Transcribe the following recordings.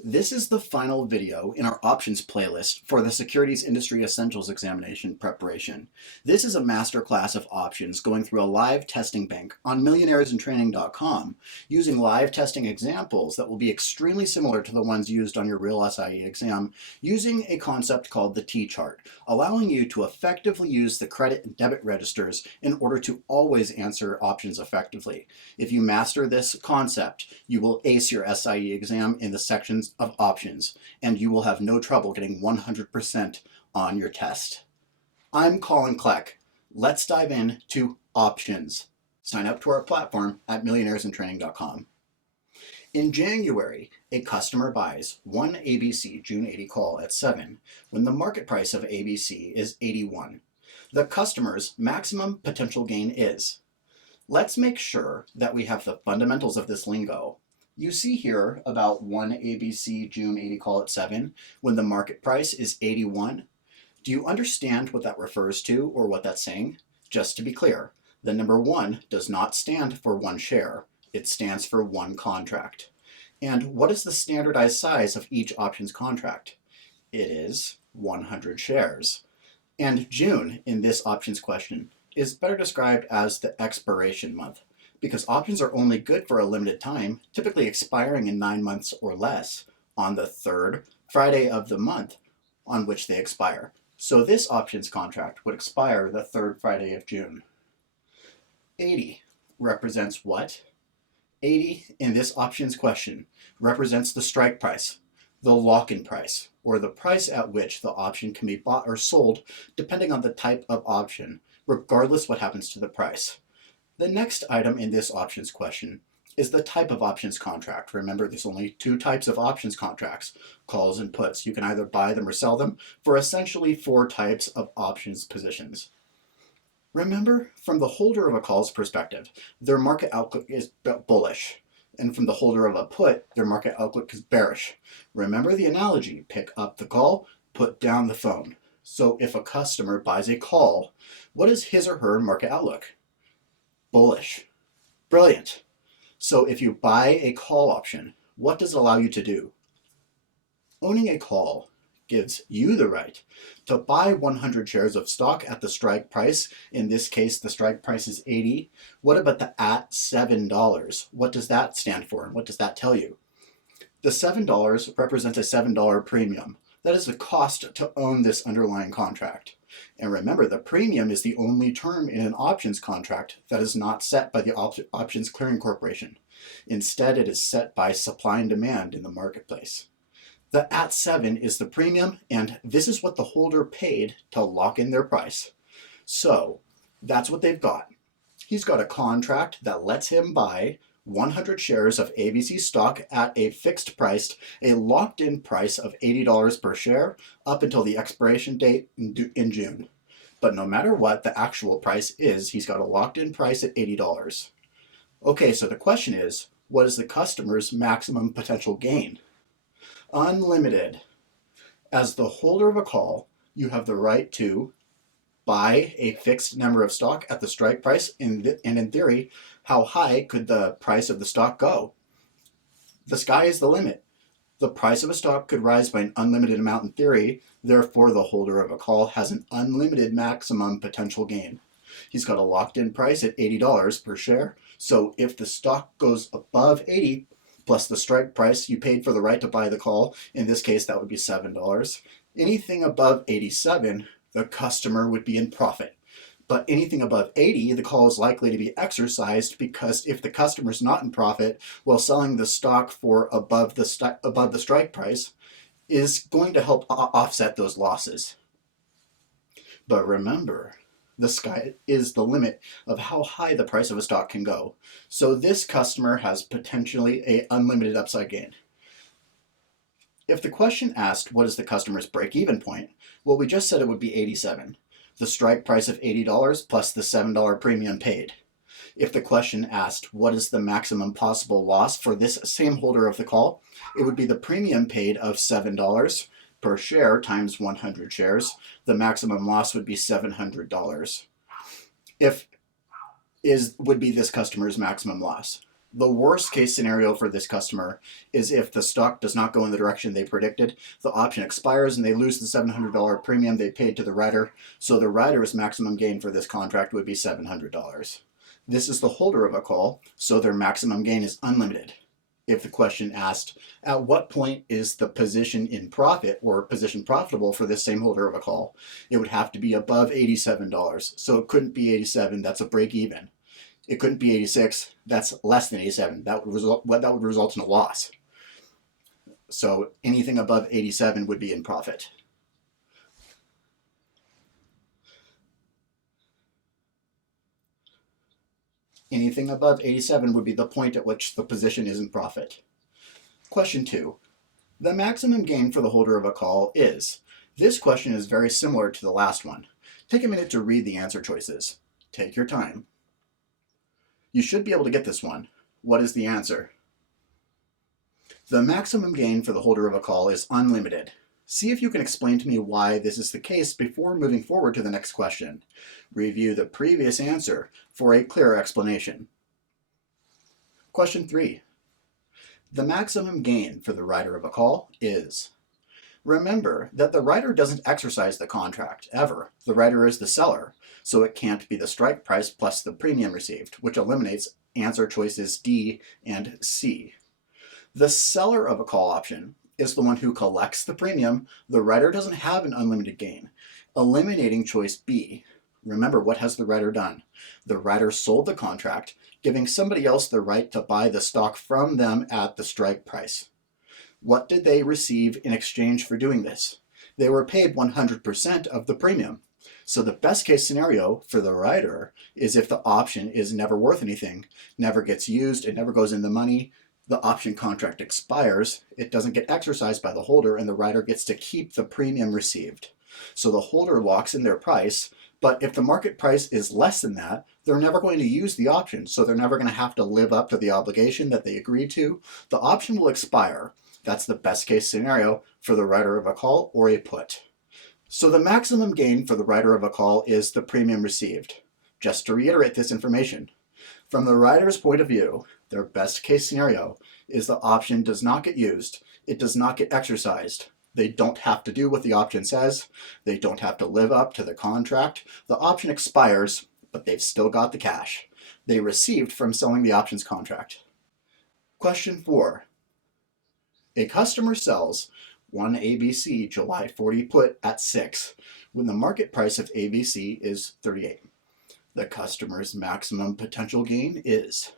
This is the final video in our options playlist for the Securities Industry Essentials examination preparation. This is a masterclass of options going through a live testing bank on millionairesintraining.com using live testing examples that will be extremely similar to the ones used on your real SIE exam using a concept called the T-chart, allowing you to effectively use the credit and debit registers in order to always answer options effectively. If you master this concept, you will ace your SIE exam in the sections of options, and you will have no trouble getting 100% on your test. I'm Colin Kleck. Let's dive into options. Sign up to our platform at millionairesintraining.com. In January, a customer buys one ABC June 80 call at 7 when the market price of ABC is 81. The customer's maximum potential gain is. Let's make sure that we have the fundamentals of this lingo. You see here about one ABC June 80 call at 7 when the market price is 81. Do you understand what that refers to or what that's saying? Just to be clear, the number 1 does not stand for one share. It stands for one contract. And what is the standardized size of each options contract? It is 100 shares. And June in this options question is better described as the expiration month, because options are only good for a limited time, typically expiring in 9 months or less, on the third Friday of the month on which they expire. So this options contract would expire the third Friday of June. 80 represents what? 80 in this options question represents the strike price, the lock-in price, or the price at which the option can be bought or sold depending on the type of option, regardless what happens to the price. The next item in this options question is the type of options contract. Remember, there's only two types of options contracts, calls and puts. You can either buy them or sell them for essentially 4 types of options positions. Remember, from the holder of a call's perspective, their market outlook is bullish. And from the holder of a put, their market outlook is bearish. Remember the analogy, pick up the call, put down the phone. So if a customer buys a call, what is his or her market outlook? Bullish. Brilliant. So if you buy a call option, what does it allow you to do? Owning a call gives you the right to buy 100 shares of stock at the strike price. In this case, the strike price is 80. What about the at $7? What does that stand for, and what does that tell you? The $7 represents a $7 premium. That is the cost to own this underlying contract. And remember, the premium is the only term in an options contract that is not set by the Options Clearing Corporation. Instead, it is set by supply and demand in the marketplace. The at 7 is the premium, and this is what the holder paid to lock in their price. So that's what they've got. He's got a contract that lets him buy 100 shares of ABC stock at a fixed price, a locked-in price of $80 per share up until the expiration date in June. But no matter what the actual price is, he's got a locked-in price at $80. Okay, so the question is, what is the customer's maximum potential gain? Unlimited. As the holder of a call, you have the right to buy a fixed number of stock at the strike price, and in theory, how high could the price of the stock go? The sky is the limit. The price of a stock could rise by an unlimited amount in theory, therefore the holder of a call has an unlimited maximum potential gain. He's got a locked-in price at $80 per share, so if the stock goes above 80 plus the strike price you paid for the right to buy the call, in this case that would be $7, anything above 87, the customer would be in profit. But anything above 80, the call is likely to be exercised, because if the customer is not in profit while selling the stock for above the strike price, is going to help offset those losses. But remember, the sky is the limit of how high the price of a stock can go. So this customer has potentially an unlimited upside gain. If the question asked what is the customer's break-even point, well, we just said it would be 87. The strike price of $80 plus the $7 premium paid. If the question asked what is the maximum possible loss for this same holder of the call, it would be the premium paid of $7 per share times 100 shares. The maximum loss would be $700. Would be this customer's maximum loss. The worst case scenario for this customer is if the stock does not go in the direction they predicted, the option expires and they lose the $700 premium they paid to the rider, so the rider's maximum gain for this contract would be $700. This is the holder of a call, so their maximum gain is unlimited. If the question asked, at what point is the position in profit or position profitable for this same holder of a call, it would have to be above $87. So it couldn't be 87, that's a break even. It couldn't be 86, that's less than 87. That would result in a loss. So anything above 87 would be in profit. Anything above 87 would be the point at which the position is in profit. Question 2. The maximum gain for the holder of a call is. This question is very similar to the last one. Take a minute to read the answer choices. Take your time. You should be able to get this one. What is the answer? The maximum gain for the holder of a call is unlimited. See if you can explain to me why this is the case before moving forward to the next question. Review the previous answer for a clearer explanation. Question 3. The maximum gain for the writer of a call is. Remember that the writer doesn't exercise the contract, ever. The writer is the seller, so it can't be the strike price plus the premium received, which eliminates answer choices D and C. The seller of a call option is the one who collects the premium. The writer doesn't have an unlimited gain, eliminating choice B. Remember, what has the writer done? The writer sold the contract, giving somebody else the right to buy the stock from them at the strike price. What did they receive in exchange for doing this? They were paid 100% of the premium. So the best case scenario for the writer is if the option is never worth anything, never gets used, it never goes in the money, the option contract expires, it doesn't get exercised by the holder, and the writer gets to keep the premium received. So the holder locks in their price, but if the market price is less than that, they're never going to use the option, so they're never going to have to live up to the obligation that they agreed to. The option will expire. That's the best case scenario for the writer of a call or a put. So the maximum gain for the writer of a call is the premium received. Just to reiterate this information, from the writer's point of view, their best case scenario is the option does not get used, it does not get exercised. They don't have to do what the option says, they don't have to live up to the contract, the option expires, but they've still got the cash they received from selling the options contract. Question 4. A customer sells one ABC July 40 put at 6 when the market price of ABC is 38. The customer's maximum potential gain is.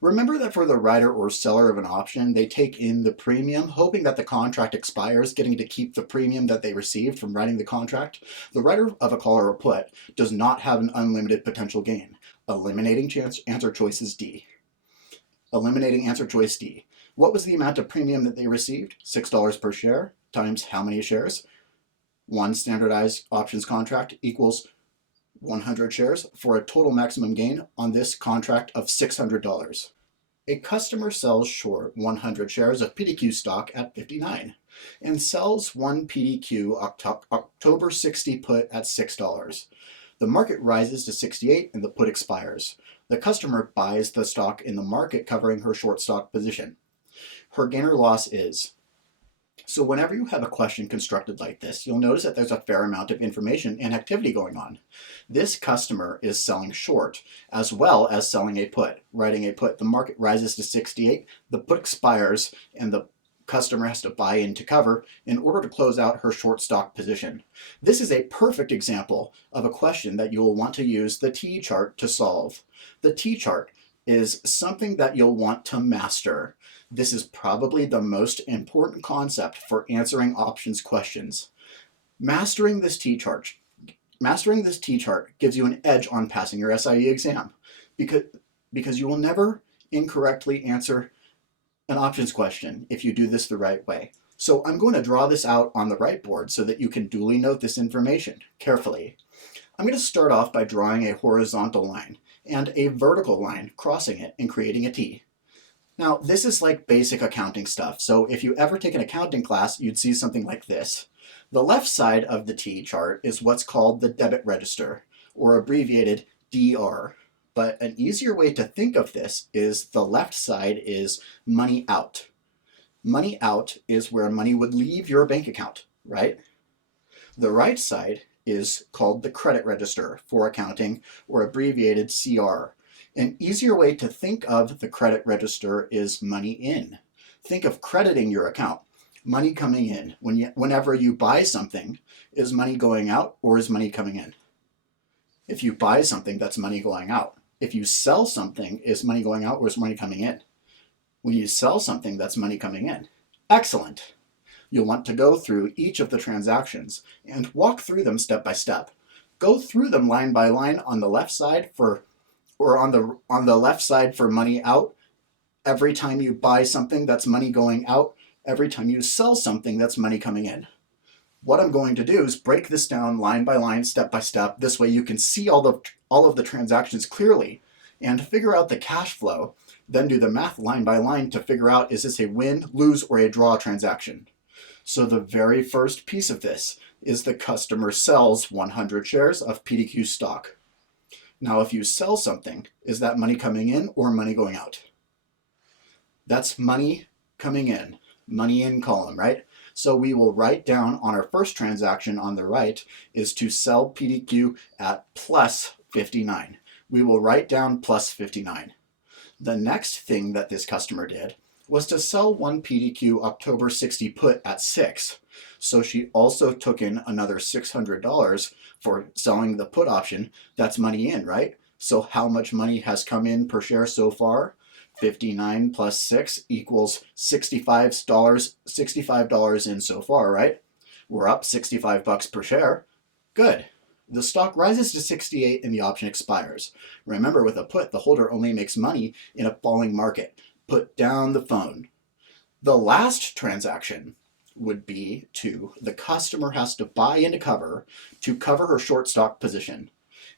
Remember that for the writer or seller of an option, they take in the premium, hoping that the contract expires, getting to keep the premium that they received from writing the contract. The writer of a call or a put does not have an unlimited potential gain. Eliminating answer choice is D. Eliminating answer choice D. What was the amount of premium that they received? $6 per share times how many shares? One standardized options contract equals 100 shares for a total maximum gain on this contract of $600. A customer sells short 100 shares of PDQ stock at 59 and sells one PDQ October 60 put at $6. The market rises to 68 and the put expires. The customer buys the stock in the market covering her short stock position. Her gain or loss is. So whenever you have a question constructed like this, you'll notice that there's a fair amount of information and activity going on. This customer is selling short as well as selling a put, writing a put. The market rises to 68, the put expires, and the customer has to buy in to cover in order to close out her short stock position. This is a perfect example of a question that you will want to use the T chart to solve. The T chart is something that you'll want to master. This is probably the most important concept for answering options questions. Mastering this T chart gives you an edge on passing your SIE exam because you will never incorrectly answer an options question if you do this the right way. So I'm going to draw this out on the right board so that you can duly note this information carefully. I'm going to start off by drawing a horizontal line and a vertical line crossing it and creating a T. Now, this is like basic accounting stuff, so if you ever take an accounting class, you'd see something like this. The left side of the T chart is what's called the debit register, or abbreviated DR. but an easier way to think of this is the left side is money out. Money out is where money would leave your bank account, right? The right side is called the credit register for accounting, or abbreviated CR. An easier way to think of the credit register is money in. Think of crediting your account, money coming in. Whenever you buy something, is money going out or is money coming in? If you buy something, that's money going out. If you sell something, is money going out or is money coming in? When you sell something, that's money coming in. Excellent. You'll want to go through each of the transactions and walk through them step by step. Go through them line by line on the left side on the left side for money out. Every time you buy something, that's money going out. Every time you sell something, that's money coming in. What I'm going to do is break this down line by line, step by step. This way you can see all of the transactions clearly and figure out the cash flow. Then do the math line by line to figure out, is this a win, lose, or a draw transaction? So the very first piece of this is the customer sells 100 shares of PDQ stock. Now, if you sell something, is that money coming in or money going out? That's money coming in, money in column, right? So we will write down on our first transaction on the right is to sell PDQ at plus 59. We will write down plus 59. The next thing that this customer did was to sell one PDQ October 60 put at 6. So she also took in another $600 for selling the put option. That's money in, right? So how much money has come in per share so far? 59 plus 6 equals $65 in so far, right? We're up 65 bucks per share. Good. The stock rises to 68 and the option expires. Remember, with a put, the holder only makes money in a falling market. Put down the phone. The last transaction would be the customer has to buy into cover to cover her short stock position.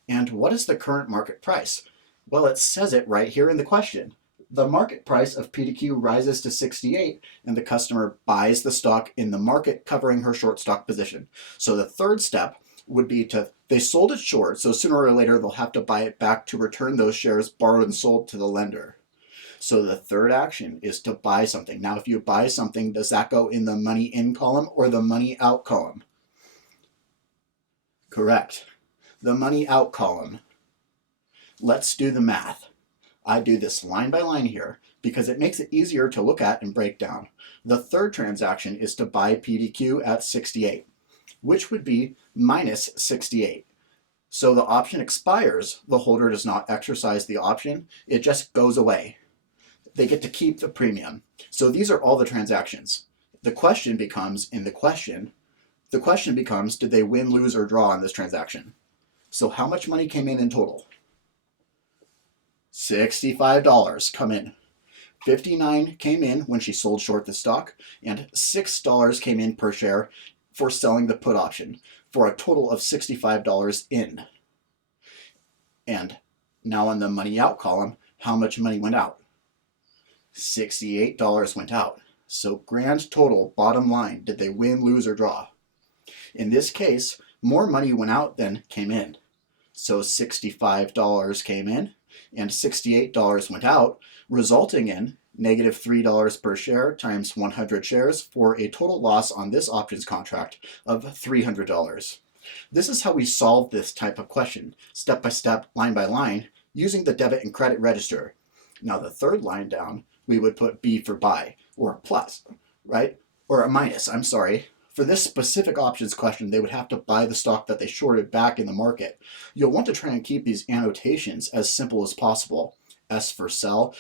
And what is the current market price? Well, it says it right here in the question. The market price of PDQ rises to 68 and the customer buys the stock in the market covering her short stock position. So the third step would be they sold it short, so sooner or later they'll have to buy it back to return those shares borrowed and sold to the lender. So the third action is to buy something. Now, if you buy something, does that go in the money in column or the money out column? Correct. The money out column. Let's do the math. I do this line by line here because it makes it easier to look at and break down. The third transaction is to buy PDQ at 68, which would be minus 68. So the option expires. The holder does not exercise the option. It just goes away. They get to keep the premium. So these are all the transactions. The question becomes, did they win, lose, or draw on this transaction? So how much money came in total? $65 come in. 59 came in when she sold short the stock, and $6 came in per share for selling the put option, for a total of $65 in. And now on the money out column, how much money went out? $68 went out. So grand total, bottom line, did they win, lose, or draw? In this case, more money went out than came in. So $65 came in and $68 went out, resulting in negative $3 per share times 100 shares for a total loss on this options contract of $300. This is how we solve this type of question, step by step, line by line, using the debit and credit register. Now the third line down, we would put B for buy, or a plus, right? Or a minus, I'm sorry. For this specific options question, they would have to buy the stock that they shorted back in the market. You'll want to try and keep these annotations as simple as possible. S for sell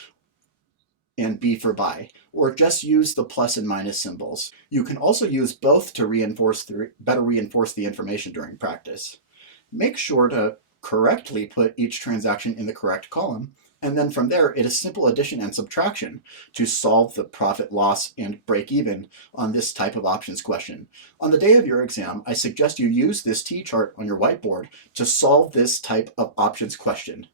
and B for buy, or just use the plus and minus symbols. You can also use both to better reinforce the information during practice. Make sure to correctly put each transaction in the correct column, and then from there, it is simple addition and subtraction to solve the profit, loss, and break even on this type of options question. On the day of your exam, I suggest you use this T-chart on your whiteboard to solve this type of options question.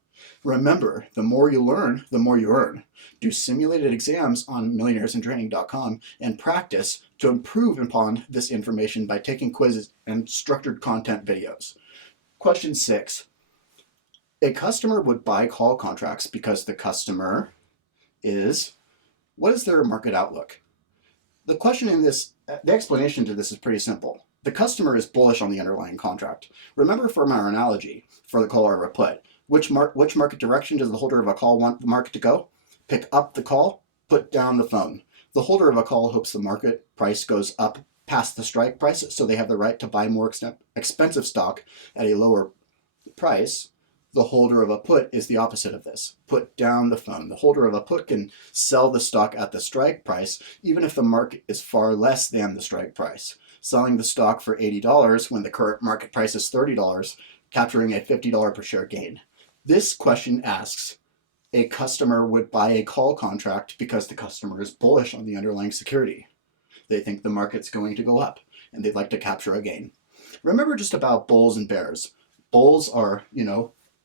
Remember, the more you learn, the more you earn. Do simulated exams on millionairesintraining.com and practice to improve upon this information by taking quizzes and structured content videos. Question 6. A customer would buy call contracts because the customer is, what is their market outlook? The question in this, the explanation to this is pretty simple. The customer is bullish on the underlying contract. Remember from our analogy for the call or a put, which market direction does the holder of a call want the market to go? Pick up the call, put down the phone. The holder of a call hopes the market price goes up past the strike price, so they have the right to buy more expensive stock at a lower price. The holder of a put is the opposite of this. Put down the phone. The holder of a put can sell the stock at the strike price, even if the market is far less than the strike price. Selling the stock for $80 when the current market price is $30, capturing a $50 per share gain. This question asks, a customer would buy a call contract because the customer is bullish on the underlying security. They think the market's going to go up, and they'd like to capture a gain. Remember just about bulls and bears. Bulls are,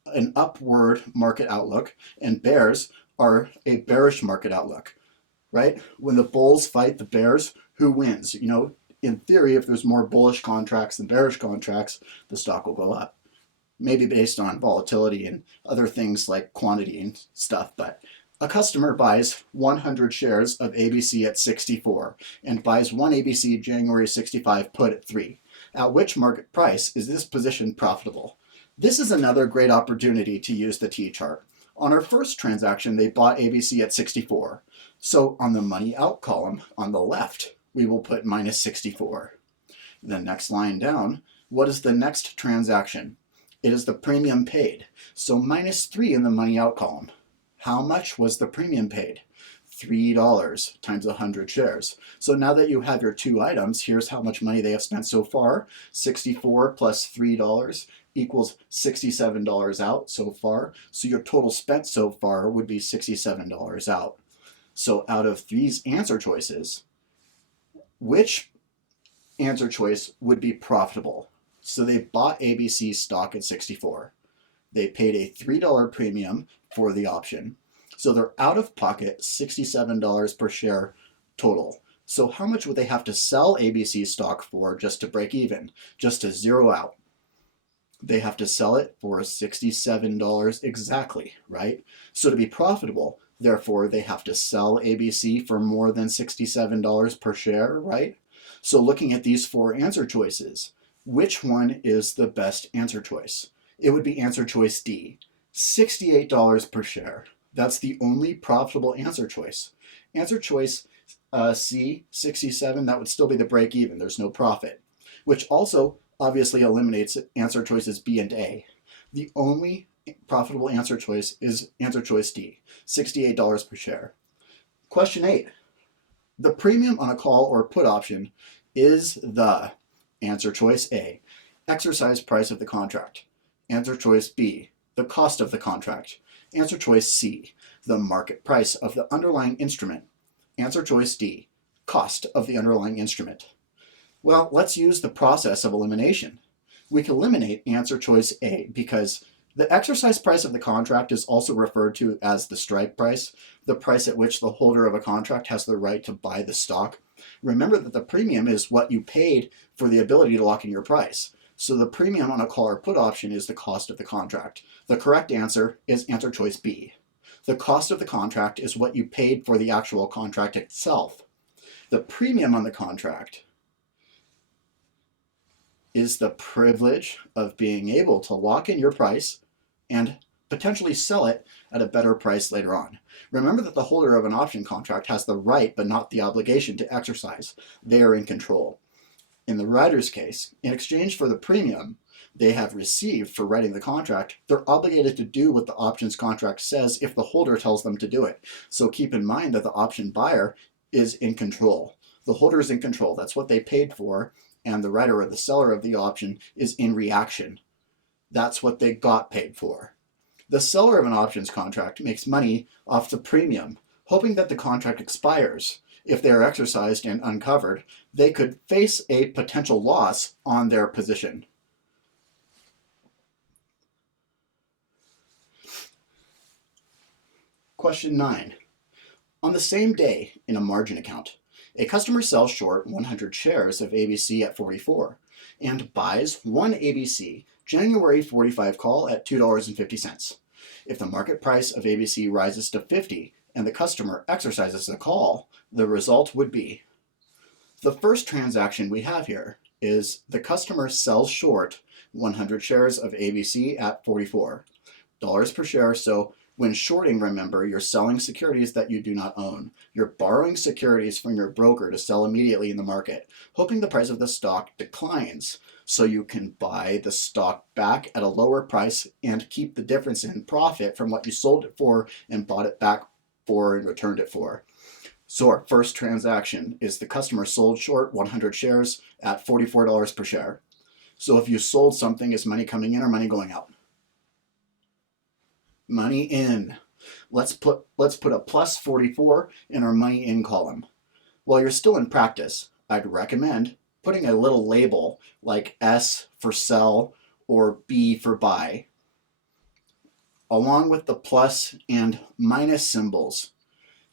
an upward market outlook, and bears are a bearish market outlook, right? When the bulls fight the bears, who wins? In theory, if there's more bullish contracts than bearish contracts, the stock will go up. Maybe based on volatility and other things like quantity and stuff, but a customer buys 100 shares of ABC at 64 and buys one ABC January 65 put at 3. At which market price is this position profitable? This is another great opportunity to use the T-chart. On our first transaction, they bought ABC at 64. So on the money out column on the left, we will put minus 64. The next line down, what is the next transaction? It is the premium paid. So minus 3 in the money out column. How much was the premium paid? $3 times 100 shares. So now that you have your two items, here's how much money they have spent so far. 64 plus $3 equals $67 out so far. So your total spent so far would be $67 out. So out of these answer choices, which answer choice would be profitable? So they bought ABC stock at 64. They paid a $3 premium for the option. So they're out of pocket $67 per share total. So how much would they have to sell ABC stock for just to break even, just to zero out? They have to sell it for $67 exactly, right? So to be profitable, therefore, they have to sell ABC for more than $67 per share, right? So looking at these four answer choices, which one is the best answer choice? It would be answer choice D, $68 per share. That's the only profitable answer choice. Answer choice C, 67, that would still be the break even. There's no profit, which also obviously eliminates answer choices B and A. The only profitable answer choice is answer choice D, $68 per share. Question 8. The premium on a call or put option is the answer choice A, exercise price of the contract. Answer choice B, the cost of the contract. Answer choice C, the market price of the underlying instrument. Answer choice D, cost of the underlying instrument. Well, let's use the process of elimination. We can eliminate answer choice A because the exercise price of the contract is also referred to as the strike price, the price at which the holder of a contract has the right to buy the stock. Remember that the premium is what you paid for the ability to lock in your price. So the premium on a call or put option is the cost of the contract. The correct answer is answer choice B. The cost of the contract is what you paid for the actual contract itself. The premium on the contract is the privilege of being able to lock in your price and potentially sell it at a better price later on. Remember that the holder of an option contract has the right but not the obligation to exercise. They are in control. In the writer's case, in exchange for the premium they have received for writing the contract, they're obligated to do what the options contract says if the holder tells them to do it. So keep in mind that the option buyer is in control. The holder is in control. That's what they paid for, and the writer or the seller of the option is in reaction. That's what they got paid for. The seller of an options contract makes money off the premium, hoping that the contract expires. If they are exercised and uncovered, they could face a potential loss on their position. Question 9. On the same day in a margin account, a customer sells short 100 shares of ABC at 44 and buys one ABC January 45 call at $2.50. If the market price of ABC rises to 50 and the customer exercises the call, the result would be the first transaction we have here is the customer sells short 100 shares of ABC at $44 per share. So when shorting, remember, you're selling securities that you do not own. You're borrowing securities from your broker to sell immediately in the market, hoping the price of the stock declines so you can buy the stock back at a lower price and keep the difference in profit from what you sold it for and bought it back for and returned it for. So our first transaction is the customer sold short 100 shares at $44 per share. So if you sold something, is money coming in or money going out? Money in. Let's put a plus 44 in our money in column. While you're still in practice, I'd recommend putting a little label like S for sell or B for buy, along with the plus and minus symbols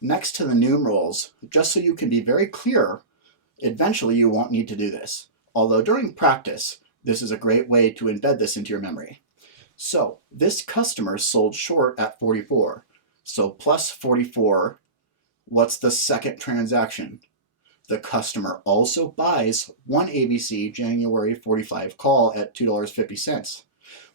next to the numerals, just so you can be very clear. Eventually you won't need to do this, although during practice this is a great way to embed this into your memory. So this customer sold short at 44, so plus 44. What's the second transaction? The customer also buys one ABC January 45 call at $2.50.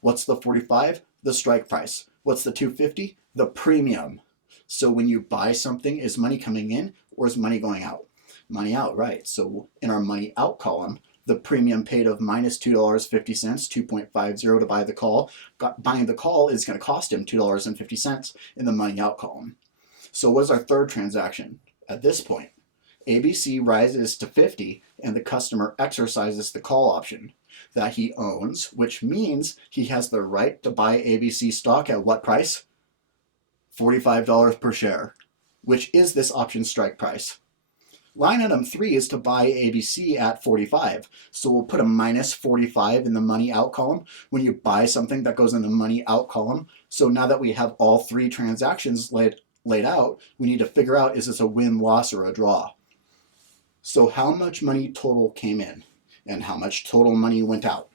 What's the 45? The strike price. What's the 250? The premium. So when you buy something, is money coming in or is money going out? Money out, right. So in our money out column, the premium paid of minus $2.50, 2.50 to buy the call. Buying the call is going to cost him $2.50 in the money out column. So what is our third transaction? At this point, ABC rises to 50 and the customer exercises the call option that he owns, which means he has the right to buy ABC stock at what price? $45 per share, which is this option strike price. Line item 3 is to buy ABC at 45. So we'll put a minus 45 in the money out column when you buy something that goes in the money out column. So now that we have all 3 transactions laid out, we need to figure out, is this a win, loss, or a draw? So how much money total came in and how much total money went out?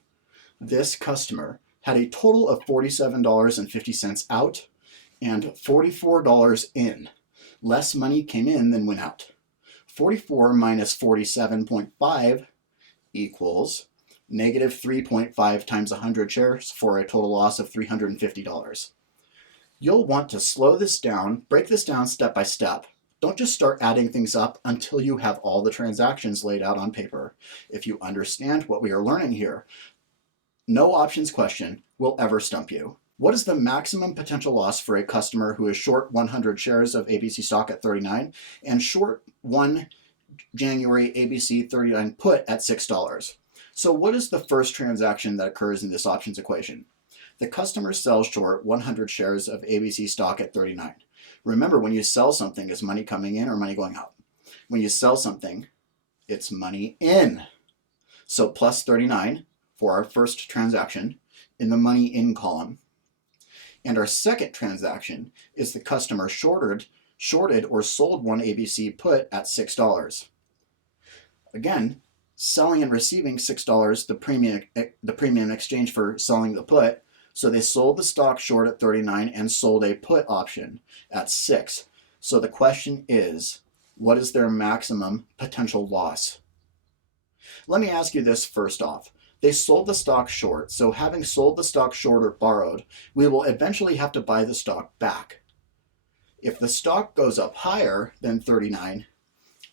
This customer had a total of $47.50 out and $44 in. Less money came in than went out. 44 minus 47.5 equals negative 3.5 times 100 shares for a total loss of $350. You'll want to slow this down, break this down step by step. Don't just start adding things up until you have all the transactions laid out on paper. If you understand what we are learning here, no options question will ever stump you. What is the maximum potential loss for a customer who is short 100 shares of ABC stock at 39 and short one January ABC 39 put at $6? So what is the first transaction that occurs in this options equation? The customer sells short 100 shares of ABC stock at 39. Remember, when you sell something, is money coming in or money going out? When you sell something, it's money in. So plus 39 for our first transaction in the money in column. And our second transaction is the customer shorted or sold one ABC put at $6. Again, selling and receiving $6, the premium exchange for selling the put. So they sold the stock short at 39 and sold a put option at 6. So the question is, what is their maximum potential loss? Let me ask you this first off. They sold the stock short, so having sold the stock short or borrowed, we will eventually have to buy the stock back. If the stock goes up higher than 39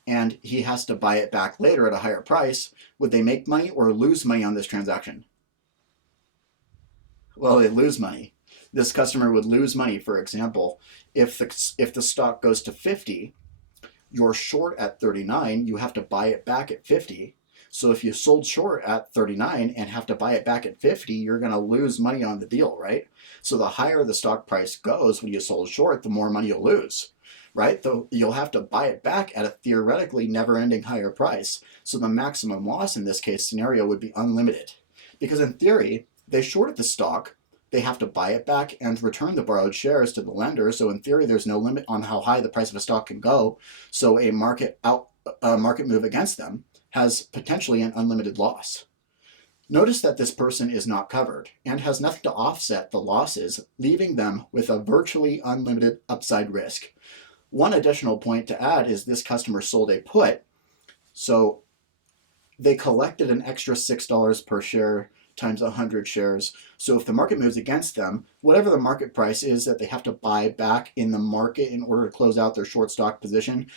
and he has to buy it back later at a higher price, would they make money or lose money on this transaction? Well, they lose money. This customer would lose money. For example, if the stock goes to 50, you're short at 39, you have to buy it back at 50. So if you sold short at 39 and have to buy it back at 50, you're going to lose money on the deal, right? So the higher the stock price goes when you sold short, the more money you'll lose, right? Though you'll have to buy it back at a theoretically never-ending higher price. So the maximum loss in this case scenario would be unlimited. Because in theory, they shorted the stock, they have to buy it back and return the borrowed shares to the lender. So in theory, there's no limit on how high the price of a stock can go. So a market move against them has potentially an unlimited loss. Notice that this person is not covered and has nothing to offset the losses, leaving them with a virtually unlimited upside risk. One additional point to add is this customer sold a put, so they collected an extra $6 per share times 100 shares. So if the market moves against them, whatever the market price is that they have to buy back in the market in order to close out their short stock position,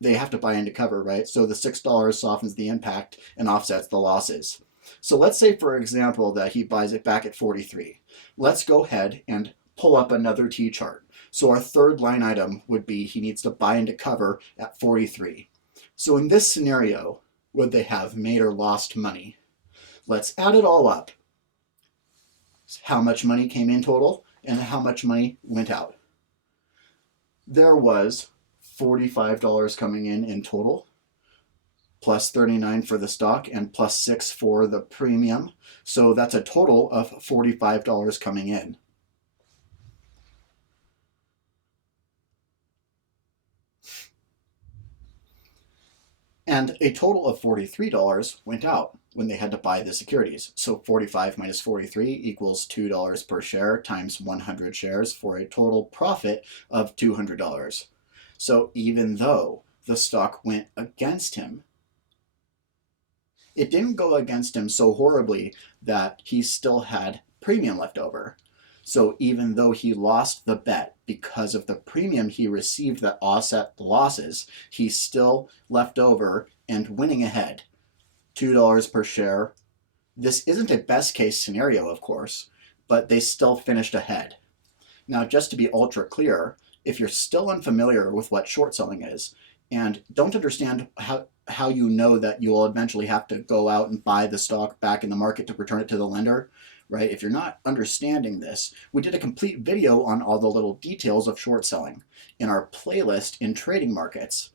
they have to buy into cover, right? So the $6 softens the impact and offsets the losses. So let's say, for example, that he buys it back at 43. Let's go ahead and pull up another T-chart. So our third line item would be he needs to buy into cover at 43. So in this scenario, would they have made or lost money? Let's add it all up. How much money came in total and how much money went out. There was $45 coming in total, plus 39 for the stock and plus 6 for the premium. So that's a total of $45 coming in. And a total of $43 went out when they had to buy the securities. So 45 minus 43 equals $2 per share times 100 shares for a total profit of $200. So even though the stock went against him, it didn't go against him so horribly that he still had premium left over. So even though he lost the bet because of the premium he received that offset the losses, he's still left over and winning ahead. $2 per share. This isn't a best case scenario, of course, but they still finished ahead. Now, just to be ultra clear, if you're still unfamiliar with what short selling is and don't understand how you know that you'll eventually have to go out and buy the stock back in the market to return it to the lender, right? If you're not understanding this, we did a complete video on all the little details of short selling in our playlist in trading markets.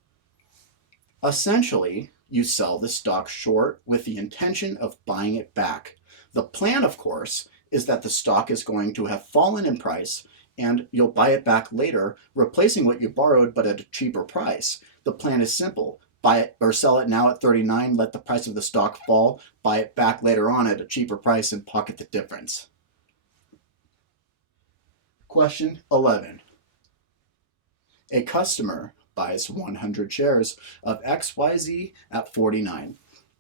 Essentially, you sell the stock short with the intention of buying it back. The plan, of course, is that the stock is going to have fallen in price and you'll buy it back later, replacing what you borrowed but at a cheaper price. The plan is simple. Buy it or sell it now at 39, let the price of the stock fall, buy it back later on at a cheaper price and pocket the difference. Question 11. A customer buys 100 shares of XYZ at 49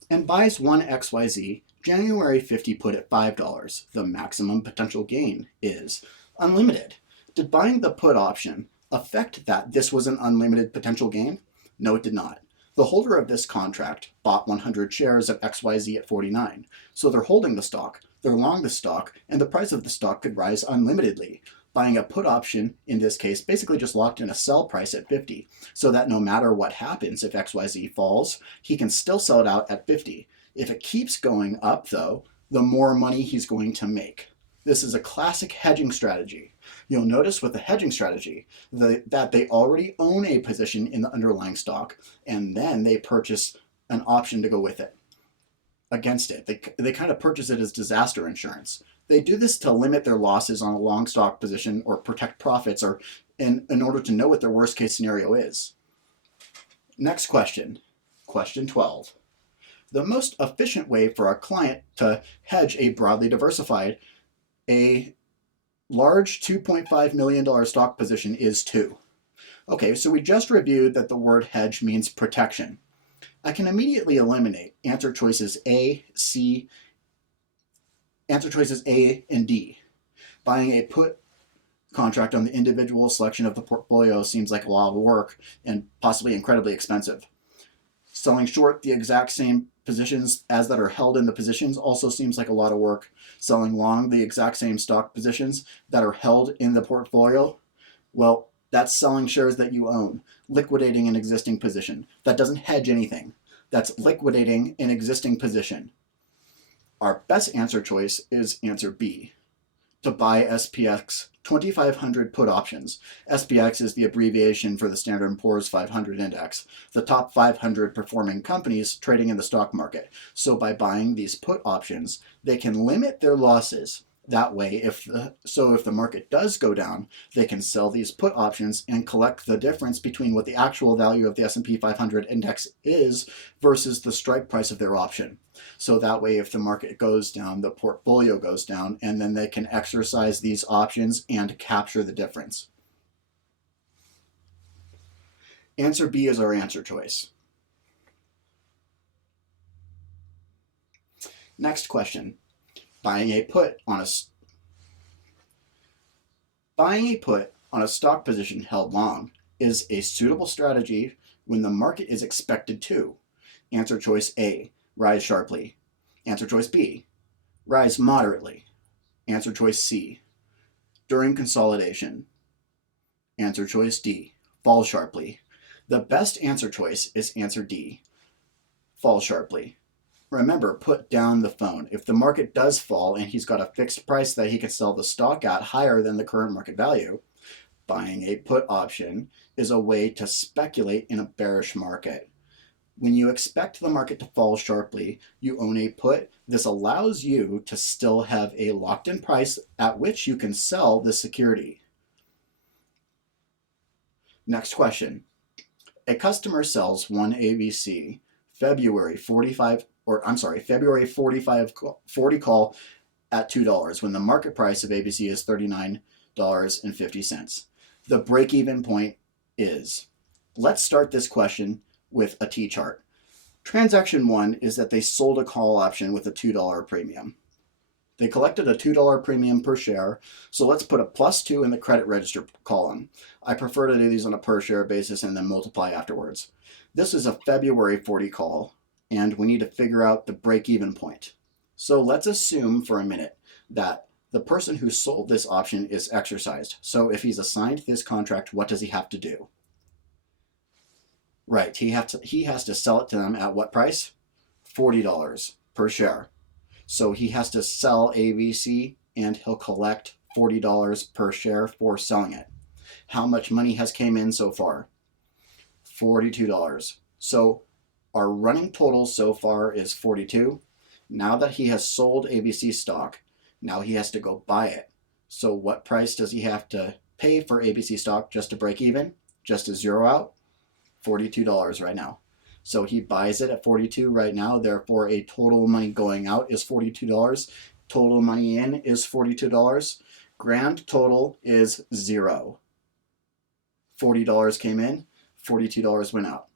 and buys one XYZ January 50 put at $5. The maximum potential gain is unlimited. Did buying the put option affect that this was an unlimited potential gain? No, it did not. The holder of this contract bought 100 shares of XYZ at 49. So they're holding the stock, they're long the stock, and the price of the stock could rise unlimitedly. Buying a put option, in this case, basically just locked in a sell price at 50, so that no matter what happens, if XYZ falls, he can still sell it out at 50. If it keeps going up, though, the more money he's going to make. This is a classic hedging strategy. You'll notice with the hedging strategy that they already own a position in the underlying stock, and then they purchase an option to go with it, against it. They kind of purchase it as disaster insurance. They do this to limit their losses on a long stock position or protect profits or in order to know what their worst case scenario is. Next question, question 12. The most efficient way for a client to hedge a broadly diversified, a large $2.5 million stock position is to. Okay, so we just reviewed that the word hedge means protection. I can immediately eliminate answer choices A, C, answer choices A and D. Buying a put contract on the individual selection of the portfolio seems like a lot of work and possibly incredibly expensive. Selling short the exact same positions as that are held in the positions also seems like a lot of work. Selling long the exact same stock positions that are held in the portfolio, well, that's selling shares that you own, liquidating an existing position. That doesn't hedge anything. That's liquidating an existing position. Our best answer choice is answer B, to buy SPX 2500 put options. SPX is the abbreviation for the Standard & Poor's 500 index, the top 500 performing companies trading in the stock market. So by buying these put options, they can limit their losses That way, if the market does go down, they can sell these put options and collect the difference between what the actual value of the S&P 500 index is versus the strike price of their option. So that way, if the market goes down, the portfolio goes down, and then they can exercise these options and capture the difference. Answer B is our answer choice. Next question. Buying a put on a stock position held long is a suitable strategy when the market is expected to. Answer choice A, rise sharply. Answer choice B, rise moderately. Answer choice C, during consolidation. Answer choice D, fall sharply. The best answer choice is answer D, fall sharply. Remember, put down the phone. If the market does fall and he's got a fixed price that he can sell the stock at higher than the current market value, buying a put option is a way to speculate in a bearish market. When you expect the market to fall sharply, you own a put. This allows you to still have a locked-in price at which you can sell the security. Next question. A customer sells one ABC February 40 call at $2 when the market price of ABC is $39.50. The break-even point is, let's start this question with a T-chart. Transaction 1 is that they sold a call option with a $2 premium. They collected a $2 premium per share, so let's put a +2 in the credit register column. I prefer to do these on a per share basis and then multiply afterwards. This is a February 40 call, and we need to figure out the break-even point. So let's assume for a minute that the person who sold this option is exercised. So if he's assigned this contract, what does he have to do? Right, he has to sell it to them at what price? $40 per share. So he has to sell ABC and he'll collect $40 per share for selling it. How much money has came in so far? $42. So our running total so far is 42. Now that he has sold ABC stock, now he has to go buy it. So what price does he have to pay for ABC stock just to break even? Just to zero out? $42 right now. So he buys it at 42 right now, therefore a total money going out is $42. Total money in is $42. Grand total is 0. $40 came in, $42 went out.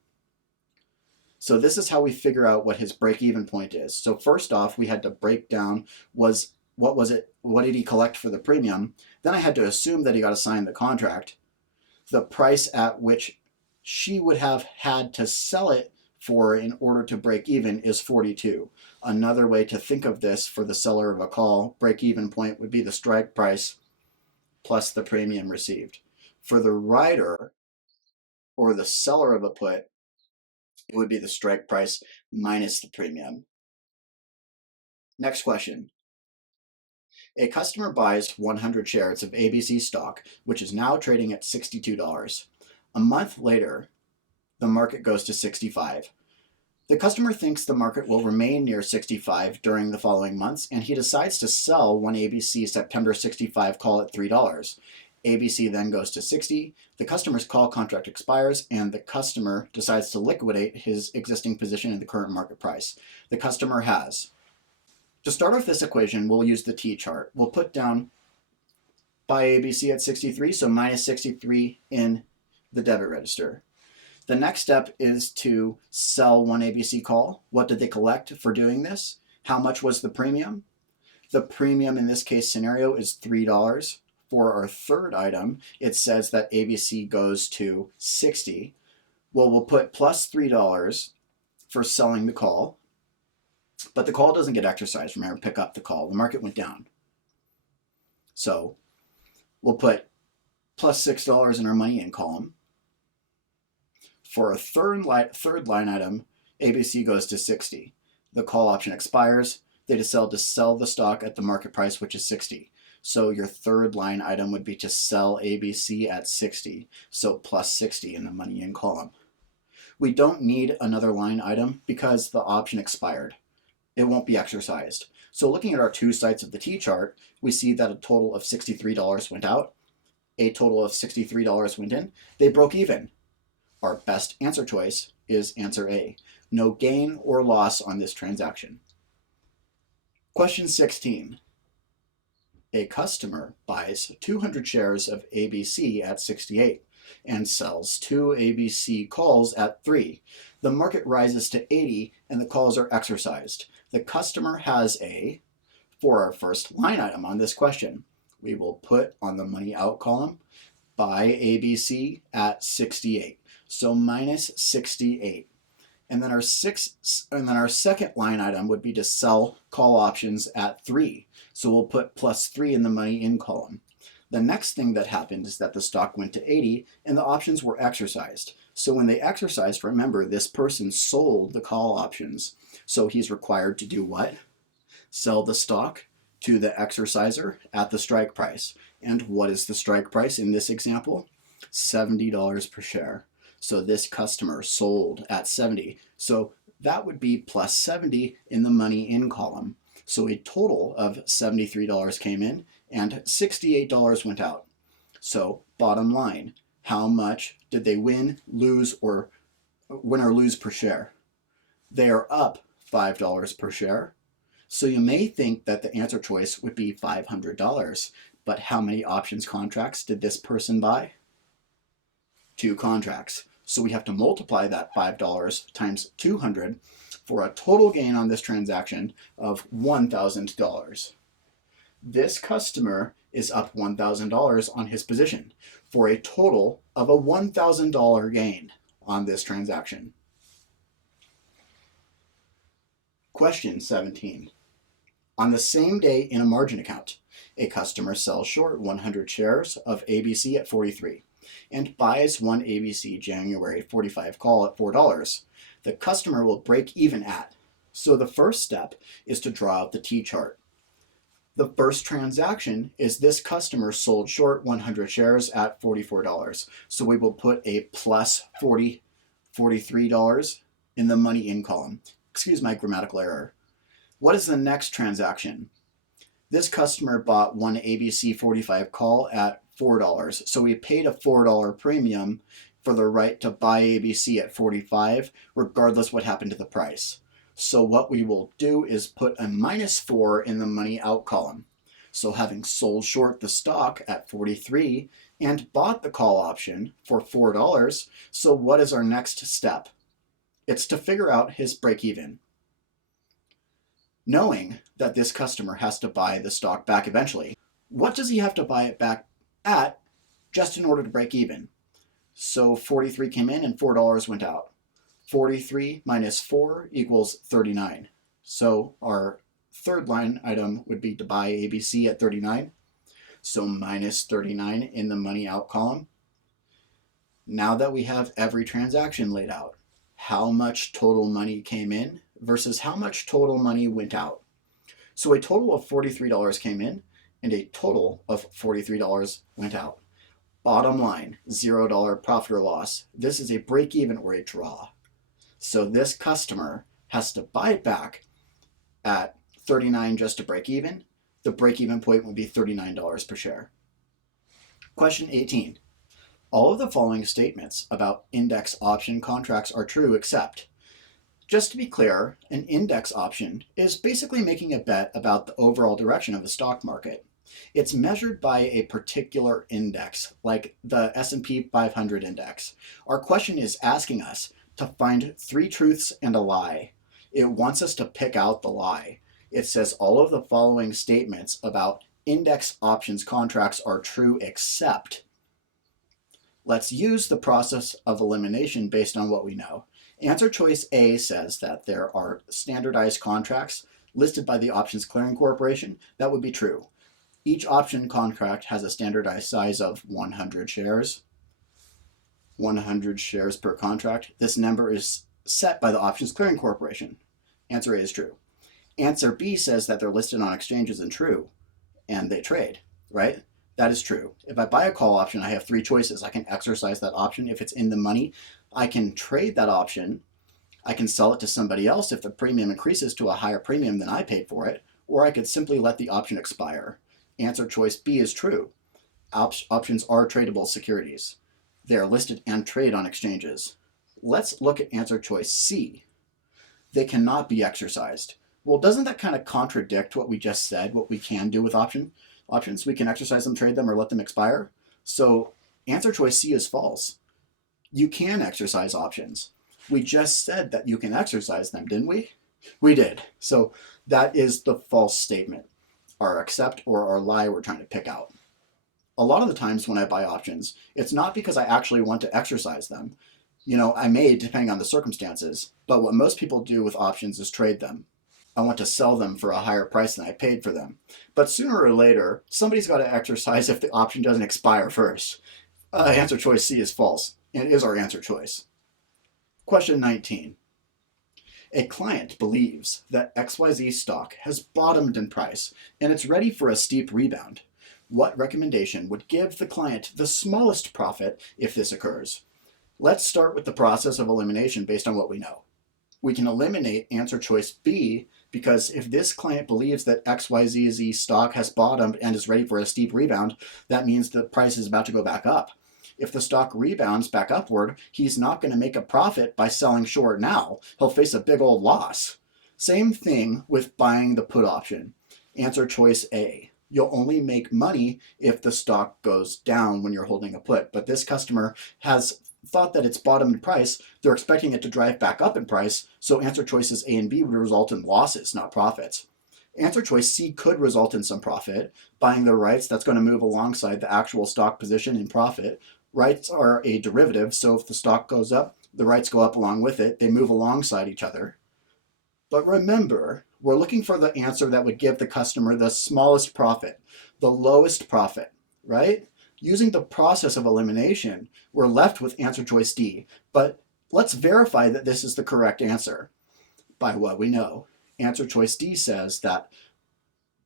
So this is how we figure out what his break-even point is. So first off, we had to break down what did he collect for the premium? Then I had to assume that he got assigned the contract. The price at which she would have had to sell it for in order to break even is 42. Another way to think of this for the seller of a call, break-even point would be the strike price plus the premium received. For the writer or the seller of a put, it would be the strike price minus the premium. Next question. A customer buys 100 shares of ABC stock, which is now trading at $62. A month later, the market goes to 65. The customer thinks the market will remain near 65 during the following months, and he decides to sell one ABC September 65 call at $3. ABC then goes to 60, the customer's call contract expires, and the customer decides to liquidate his existing position in the current market price. The customer has. To start off this equation, we'll use the T-chart. We'll put down buy ABC at 63, so minus 63 in the debit register. The next step is to sell one ABC call. What did they collect for doing this? How much was the premium? The premium in this case scenario is $3. For our third item, it says that ABC goes to 60. Well, we'll put plus $3 for selling the call, but the call doesn't get exercised. Remember, pick up the call. The market went down. So we'll put plus $6 in our money in column. For a third line item, ABC goes to 60. The call option expires. They decide to sell the stock at the market price, which is 60. So your third line item would be to sell ABC at 60. So plus 60 in the money in column. We don't need another line item because the option expired. It won't be exercised. So looking at our two sides of the T-chart, we see that a total of $63 went out, a total of $63 went in. They broke even. Our best answer choice is answer A. No gain or loss on this transaction. Question 16. A customer buys 200 shares of ABC at 68 and sells 2 ABC calls at 3. The market rises to 80 and the calls are exercised. The customer has a, for our first line item on this question, we will put on the money out column, buy ABC at 68. So minus 68. And then our second line item would be to sell call options at 3. So we'll put plus 3 in the money in column. The next thing that happened is that the stock went to 80 and the options were exercised. So when they exercised, remember, this person sold the call options. So he's required to do what? Sell the stock to the exerciser at the strike price. And what is the strike price in this example? $70 per share. So this customer sold at 70. So that would be plus 70 in the money in column. So a total of $73 came in and $68 went out. So bottom line, how much did they win or lose per share? They are up $5 per share. So you may think that the answer choice would be $500, but how many options contracts did this person buy? 2 contracts. So we have to multiply that $5 times 200 for a total gain on this transaction of $1,000. This customer is up $1,000 on his position for a total of a $1,000 gain on this transaction. Question 17. On the same day in a margin account, a customer sells short 100 shares of ABC at 43 and buys one ABC January 45 call at $4. The customer will break even at. So the first step is to draw out the T-chart. The first transaction is this customer sold short 100 shares at $44. So we will put a plus $43 in the money in column. Excuse my grammatical error. What is the next transaction? This customer bought one ABC 45 call at $4. So we paid a $4 premium for the right to buy ABC at 45, regardless what happened to the price. So what we will do is put a minus 4 in the money out column. So having sold short the stock at 43 and bought the call option for $4, so what is our next step? It's to figure out his break even. Knowing that this customer has to buy the stock back eventually, what does he have to buy it back at just in order to break even? So 43 came in and $4 went out. 43 minus 4 equals 39. So our third line item would be to buy ABC at 39. So minus 39 in the money out column. Now that we have every transaction laid out, how much total money came in versus how much total money went out? So a total of $43 came in and a total of $43 went out. Bottom line, $0 profit or loss. This is a break even or a draw. So this customer has to buy it back at 39 just to break even. The break even point would be $39 per share. Question 18. All of the following statements about index option contracts are true except. Just to be clear, an index option is basically making a bet about the overall direction of the stock market. It's measured by a particular index, like the S&P 500 index. Our question is asking us to find 3 truths and a lie. It wants us to pick out the lie. It says all of the following statements about index options contracts are true except. Let's use the process of elimination based on what we know. Answer choice A says that there are standardized contracts listed by the Options Clearing Corporation. That would be true. Each option contract has a standardized size of 100 shares. 100 shares per contract. This number is set by the Options Clearing Corporation. Answer A is true. Answer B says that they're listed on exchanges and true, and they trade, right? That is true. If I buy a call option, I have 3 choices. I can exercise that option if it's in the money. I can trade that option. I can sell it to somebody else if the premium increases to a higher premium than I paid for it, or I could simply let the option expire. Answer choice B is true. Options are tradable securities. They are listed and trade on exchanges. Let's look at answer choice C. They cannot be exercised. Well, doesn't that kind of contradict what we just said, what we can do with options? We can exercise them, trade them, or let them expire. So answer choice C is false. You can exercise options. We just said that you can exercise them, didn't we? We did. So that is the false statement, our accept or our lie we're trying to pick out. A lot of the times when I buy options, it's not because I actually want to exercise them. I may, depending on the circumstances, but what most people do with options is trade them. I want to sell them for a higher price than I paid for them. But sooner or later, somebody's got to exercise if the option doesn't expire first. Answer choice C is false, and it is our answer choice. Question 19. A client believes that XYZ stock has bottomed in price and it's ready for a steep rebound. What recommendation would give the client the smallest profit if this occurs? Let's start with the process of elimination based on what we know. We can eliminate answer choice B because if this client believes that XYZ stock has bottomed and is ready for a steep rebound, that means the price is about to go back up. If the stock rebounds back upward, he's not going to make a profit by selling short now. He'll face a big old loss. Same thing with buying the put option. Answer choice A. You'll only make money if the stock goes down when you're holding a put. But this customer has thought that it's bottomed in price. They're expecting it to drive back up in price. So answer choices A and B would result in losses, not profits. Answer choice C could result in some profit. Buying the rights, that's going to move alongside the actual stock position in profit. Rights are a derivative, so if the stock goes up, the rights go up along with it. They move alongside each other. But remember, we're looking for the answer that would give the customer the smallest profit, the lowest profit, right? Using the process of elimination, we're left with answer choice D. But let's verify that this is the correct answer by what we know. Answer choice D says that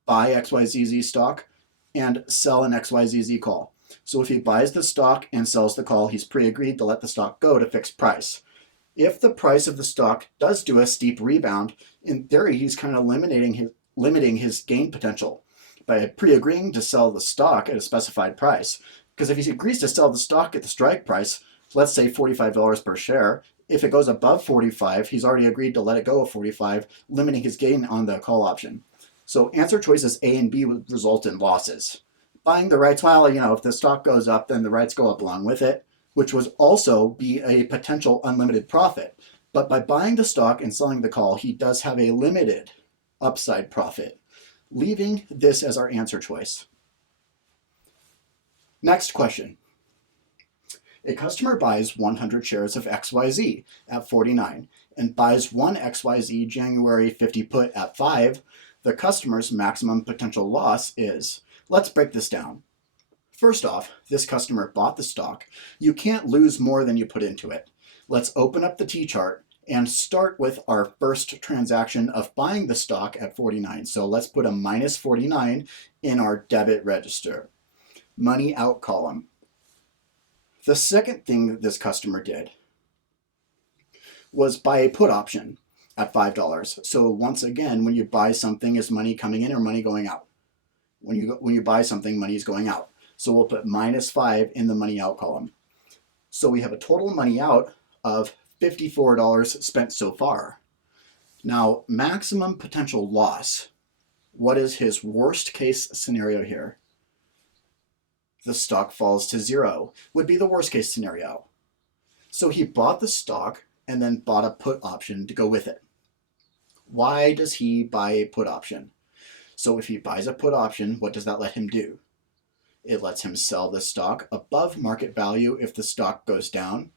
buy XYZZ stock and sell an XYZZ call. So if he buys the stock and sells the call, he's pre-agreed to let the stock go to fixed price. If the price of the stock does do a steep rebound, in theory, he's kind of limiting his gain potential by pre-agreeing to sell the stock at a specified price. Because if he agrees to sell the stock at the strike price, let's say $45 per share, if it goes above 45, he's already agreed to let it go at 45, limiting his gain on the call option. So answer choices A and B would result in losses. Buying the rights, well, if the stock goes up, then the rights go up along with it, which would also be a potential unlimited profit. But by buying the stock and selling the call, he does have a limited upside profit, leaving this as our answer choice. Next question. A customer buys 100 shares of XYZ at 49 and buys one XYZ January 50 put at 5. The customer's maximum potential loss is. Let's break this down. First off, this customer bought the stock. You can't lose more than you put into it. Let's open up the T-chart and start with our first transaction of buying the stock at 49. So let's put a minus 49 in our debit register. Money out column. The second thing that this customer did was buy a put option at $5. So once again, when you buy something, is money coming in or money going out? When you buy something, money is going out. So we'll put minus 5 in the money out column. So we have a total money out of $54 spent so far. Now, maximum potential loss. What is his worst case scenario here? The stock falls to 0 would be the worst case scenario. So he bought the stock and then bought a put option to go with it. Why does he buy a put option? So if he buys a put option, what does that let him do? It lets him sell the stock above market value if the stock goes down.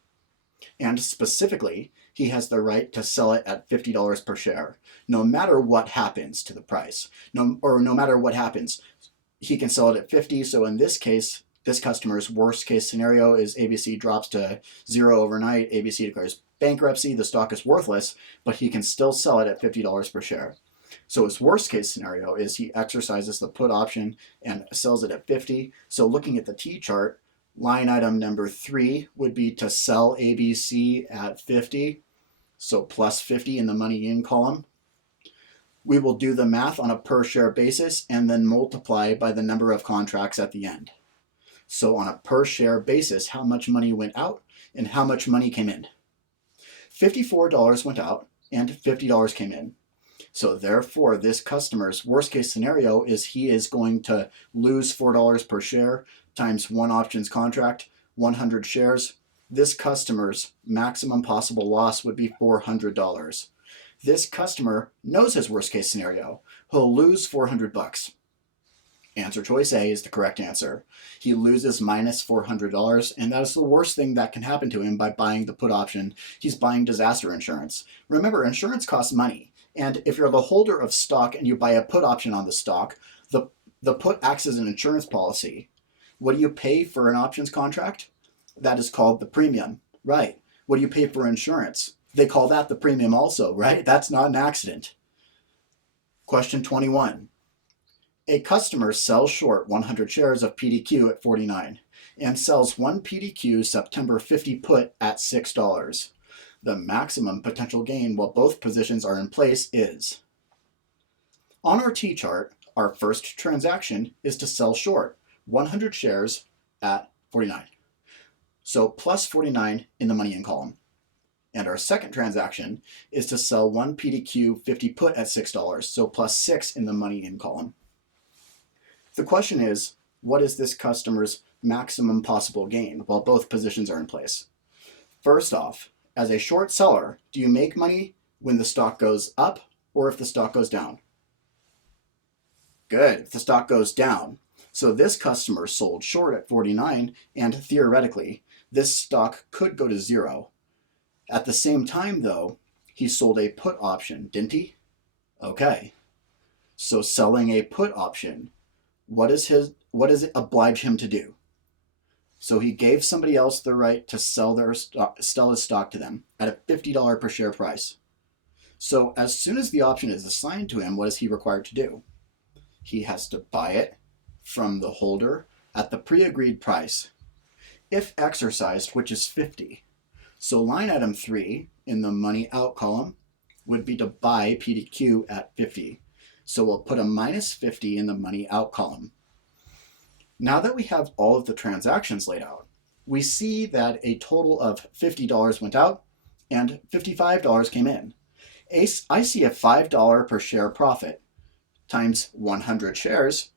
And specifically, he has the right to sell it at $50 per share, no matter what happens to the price. No matter what happens, he can sell it at 50. So in this case, this customer's worst case scenario is ABC drops to 0 overnight. ABC declares bankruptcy. The stock is worthless, but he can still sell it at $50 per share. So his worst case scenario is he exercises the put option and sells it at 50. So looking at the T chart, line item number 3 would be to sell ABC at 50. So plus 50 in the money in column. We will do the math on a per share basis and then multiply by the number of contracts at the end. So on a per share basis, how much money went out and how much money came in? $54 went out and $50 came in. So therefore, this customer's worst case scenario is he is going to lose $4 per share times one options contract, 100 shares. This customer's maximum possible loss would be $400. This customer knows his worst case scenario. He'll lose $400. Answer choice A is the correct answer. He loses minus $400, and that is the worst thing that can happen to him by buying the put option. He's buying disaster insurance. Remember, insurance costs money, and if you're the holder of stock and you buy a put option on the stock, the put acts as an insurance policy. What do you pay for an options contract? That is called the premium, right? What do you pay for insurance? They call that the premium also, right? That's not an accident. Question 21. A customer sells short 100 shares of PDQ at 49 and sells one PDQ September 50 put at $6. The maximum potential gain while both positions are in place is. On our T-chart, our first transaction is to sell short 100 shares at 49. So plus 49 in the money in column. And our second transaction is to sell one PDQ 50 put at $6. So plus 6 in the money in column. The question is, what is this customer's maximum possible gain while both positions are in place? First off, as a short seller, do you make money when the stock goes up or if the stock goes down? Good, if the stock goes down. So this customer sold short at 49, and theoretically, this stock could go to zero. At the same time, though, he sold a put option, didn't he? Okay. So selling a put option, what does it oblige him to do? So he gave somebody else the right to sell his stock to them at a $50 per share price. So as soon as the option is assigned to him, what is he required to do? He has to buy it from the holder at the pre-agreed price, if exercised, which is 50. So line item 3 in the money out column would be to buy PDQ at 50. So we'll put a minus 50 in the money out column. Now that we have all of the transactions laid out, we see that a total of $50 went out and $55 came in. I see a $5 per share profit times 100 shares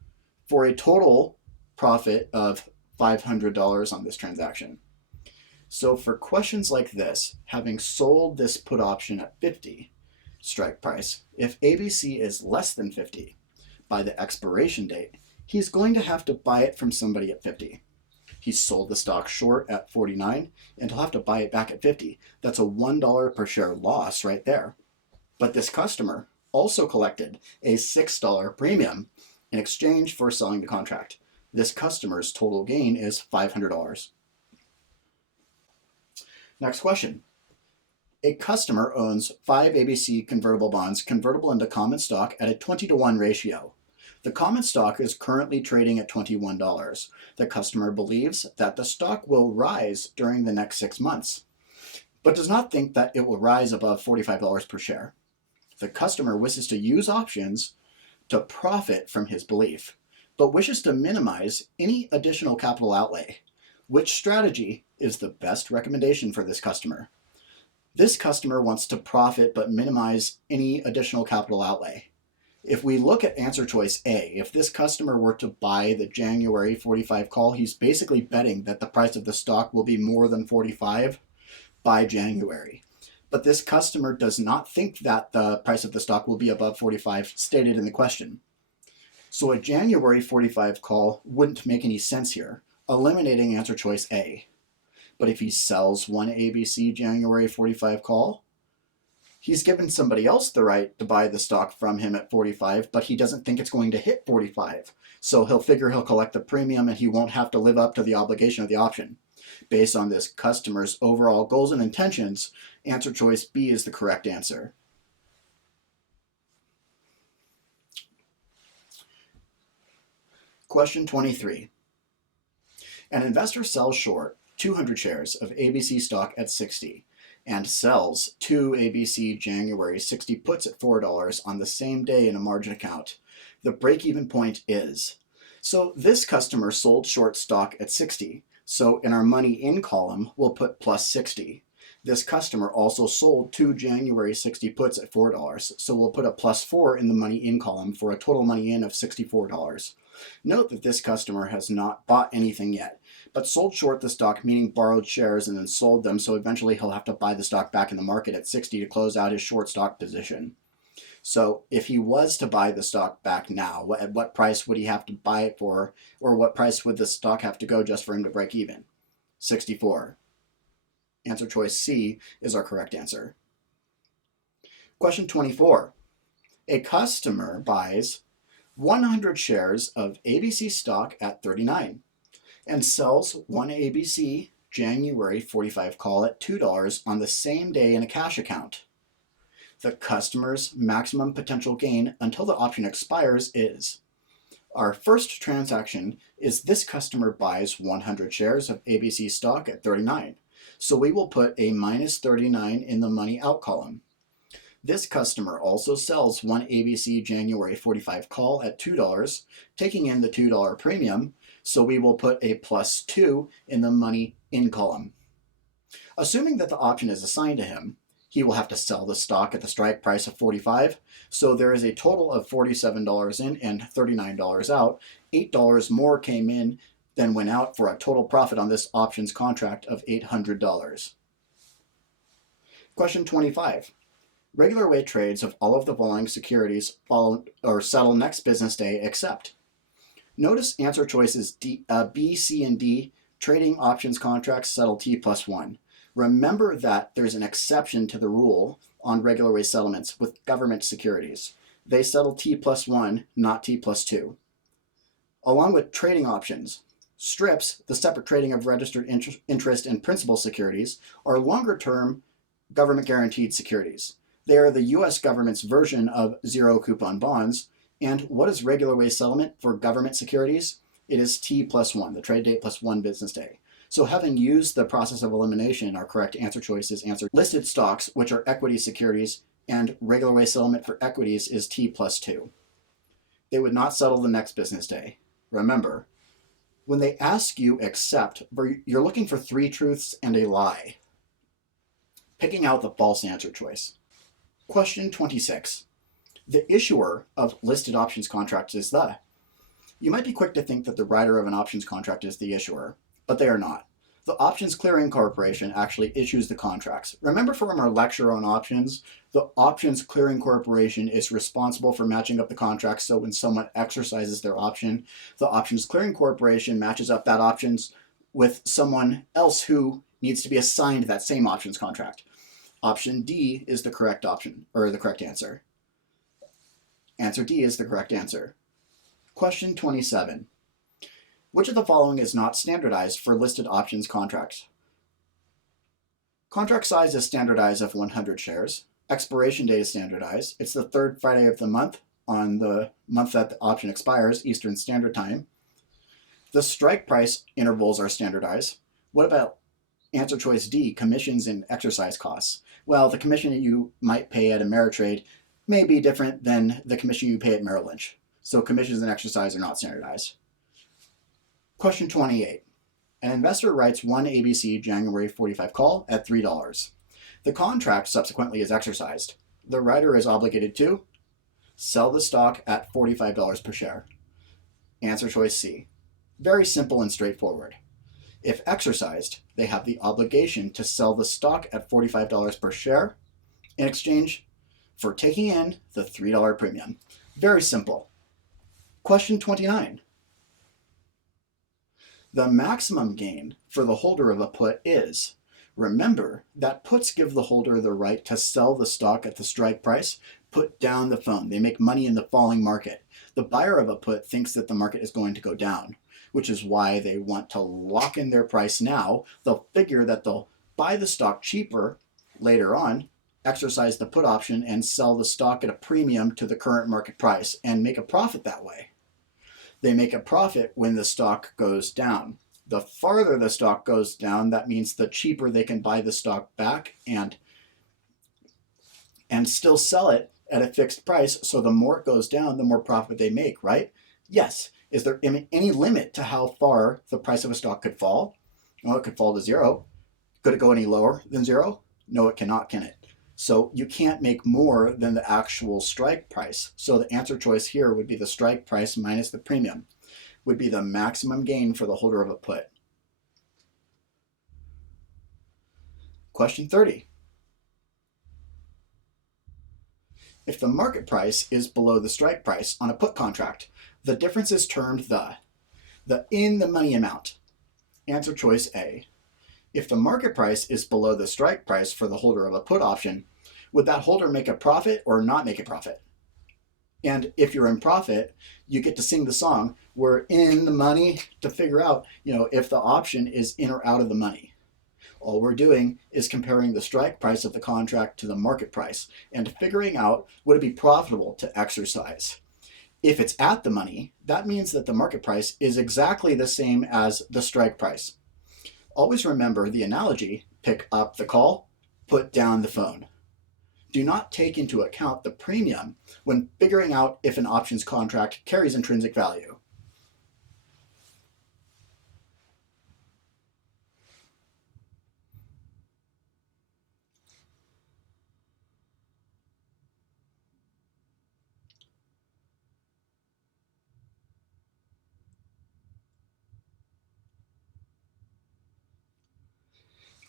for a total profit of $500 on this transaction. So for questions like this, having sold this put option at 50 strike price, if ABC is less than 50 by the expiration date, he's going to have to buy it from somebody at 50. He sold the stock short at 49 and he'll have to buy it back at 50. That's a $1 per share loss right there. But this customer also collected a $6 premium in exchange for selling the contract. This customer's total gain is $500. Next question. A customer owns 5 ABC convertible bonds convertible into common stock at a 20-to-1 ratio. The common stock is currently trading at $21. The customer believes that the stock will rise during the next 6 months, but does not think that it will rise above $45 per share. The customer wishes to use options to profit from his belief, but wishes to minimize any additional capital outlay. Which strategy is the best recommendation for this customer? This customer wants to profit but minimize any additional capital outlay. If we look at answer choice A, if this customer were to buy the January 45 call, he's basically betting that the price of the stock will be more than 45 by January. But this customer does not think that the price of the stock will be above 45 stated in the question. So a January 45 call wouldn't make any sense here, eliminating answer choice A. But if he sells one ABC January 45 call, he's given somebody else the right to buy the stock from him at 45, but he doesn't think it's going to hit 45. So he'll figure he'll collect the premium and he won't have to live up to the obligation of the option. Based on this customer's overall goals and intentions, answer choice B is the correct answer. Question 23. An investor sells short 200 shares of ABC stock at 60 and sells 2 ABC January 60 puts at $4 on the same day in a margin account. The break-even point is. So this customer sold short stock at 60. So in our money in column, we'll put plus 60. This customer also sold 2 January 60 puts at $4. So we'll put a plus 4 in the money in column for a total money in of $64. Note that this customer has not bought anything yet, but sold short the stock, meaning borrowed shares and then sold them, so eventually he'll have to buy the stock back in the market at 60 to close out his short stock position. So if he was to buy the stock back now, at what price would he have to buy it for, or what price would the stock have to go just for him to break even? 64. Answer choice C is our correct answer. Question 24. A customer buys 100 shares of ABC stock at 39 and sells 1 ABC January 45 call at $2 on the same day in a cash account. The customer's maximum potential gain until the option expires is. Our first transaction is this customer buys 100 shares of ABC stock at 39. So we will put a minus 39 in the money out column. This customer also sells 1 ABC January 45 call at $2, taking in the $2 premium, so we will put a plus 2 in the money in column. Assuming that the option is assigned to him, he will have to sell the stock at the strike price of $45, so there is a total of $47 in and $39 out. $8 more came in than went out for a total profit on this options contract of $800. Question 25. Regular way trades of all of the following securities follow or settle next business day except. Notice answer choices B, C, and D. Trading options contracts settle T plus 1. Remember that there's an exception to the rule on regular way settlements with government securities. They settle T plus 1, not T plus 2. Along with trading options, strips, the separate trading of registered interest and principal securities, are longer-term government-guaranteed securities. They are the U.S. government's version of zero-coupon bonds. And what is regular way settlement for government securities? It is T plus 1, the trade date plus 1 business day. So having used the process of elimination, our correct answer choice is answer. Listed stocks, which are equity securities, and regular way settlement for equities is T plus 2. They would not settle the next business day. Remember, when they ask you except, you're looking for 3 truths and a lie, picking out the false answer choice. Question 26. The issuer of listed options contracts is the. You might be quick to think that the writer of an options contract is the issuer, but they are not. The Options Clearing Corporation actually issues the contracts. Remember from our lecture on options, the Options Clearing Corporation is responsible for matching up the contracts, so when someone exercises their option, the Options Clearing Corporation matches up that options with someone else who needs to be assigned that same options contract. Option D is the correct option, or the correct answer. Answer D is the correct answer. Question 27. Which of the following is not standardized for listed options contracts? Contract size is standardized of 100 shares. Expiration date is standardized. It's the 3rd Friday of the month on the month that the option expires, Eastern Standard Time. The strike price intervals are standardized. What about answer choice D, commissions and exercise costs? Well, the commission that you might pay at Ameritrade may be different than the commission you pay at Merrill Lynch. So commissions and exercise are not standardized. Question 28. An investor writes 1 ABC January 45 call at $3. The contract subsequently is exercised. The writer is obligated to sell the stock at $45 per share. Answer choice C. Very simple and straightforward. If exercised, they have the obligation to sell the stock at $45 per share in exchange for taking in the $3 premium. Very simple. Question 29. The maximum gain for the holder of a put is, remember that puts give the holder the right to sell the stock at the strike price, put down the phone. They make money in the falling market. The buyer of a put thinks that the market is going to go down, which is why they want to lock in their price now. They'll figure that they'll buy the stock cheaper later on, exercise the put option, and sell the stock at a premium to the current market price and make a profit that way. They make a profit when the stock goes down. The farther the stock goes down, that means the cheaper they can buy the stock back and still sell it at a fixed price. So the more it goes down, the more profit they make, right? Yes. Is there any limit to how far the price of a stock could fall? Well, it could fall to zero. Could it go any lower than zero? No, it cannot, can it? So you can't make more than the actual strike price. So the answer choice here would be the strike price minus the premium, would be the maximum gain for the holder of a put. Question 30. If the market price is below the strike price on a put contract, the difference is termed the in the money amount. Answer choice A. If the market price is below the strike price for the holder of a put option, would that holder make a profit or not make a profit? And if you're in profit, you get to sing the song, we're in the money, to figure out, if the option is in or out of the money. All we're doing is comparing the strike price of the contract to the market price and figuring out, would it be profitable to exercise? If it's at the money, that means that the market price is exactly the same as the strike price. Always remember the analogy, pick up the call, put down the phone. Do not take into account the premium when figuring out if an options contract carries intrinsic value.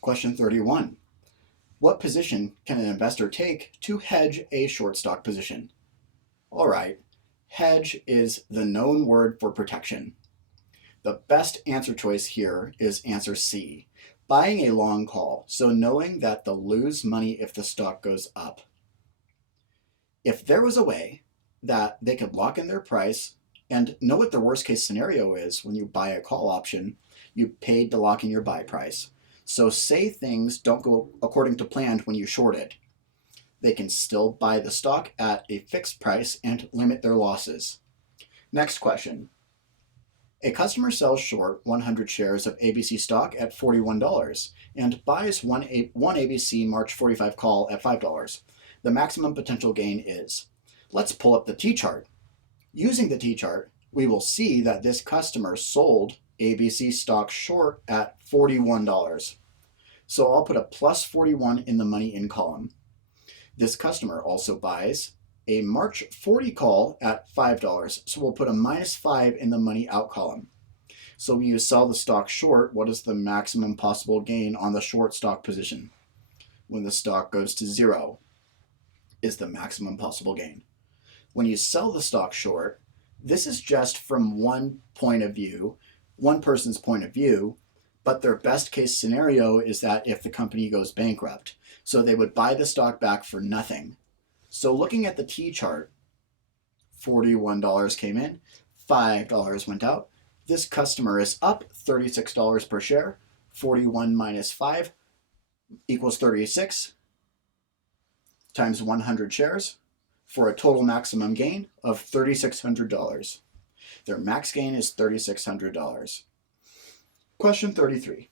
Question 31. What position can an investor take to hedge a short stock position? All right, hedge is the known word for protection. The best answer choice here is answer C, buying a long call, so knowing that they'll lose money if the stock goes up. If there was a way that they could lock in their price and know what the worst case scenario is when you buy a call option, you paid to lock in your buy price. So say things don't go according to plan when you shorted. They can still buy the stock at a fixed price and limit their losses. Next question. A customer sells short 100 shares of ABC stock at $41 and buys one ABC March 45 call at $5. The maximum potential gain is. Let's pull up the T-chart. Using the T-chart, we will see that this customer sold ABC stock short at $41. So I'll put a plus 41 in the money in column. This customer also buys a March 40 call at $5. So we'll put a minus 5 in the money out column. So when you sell the stock short, what is the maximum possible gain on the short stock position? When the stock goes to zero is the maximum possible gain. When you sell the stock short, this is just from one point of view, one person's point of view, but their best case scenario is that if the company goes bankrupt, so they would buy the stock back for nothing. So looking at the T-chart, $41 came in, $5 went out. This customer is up $36 per share. 41 minus 5 equals 36 times 100 shares for a total maximum gain of $3,600. Their max gain is $3,600. Question 33.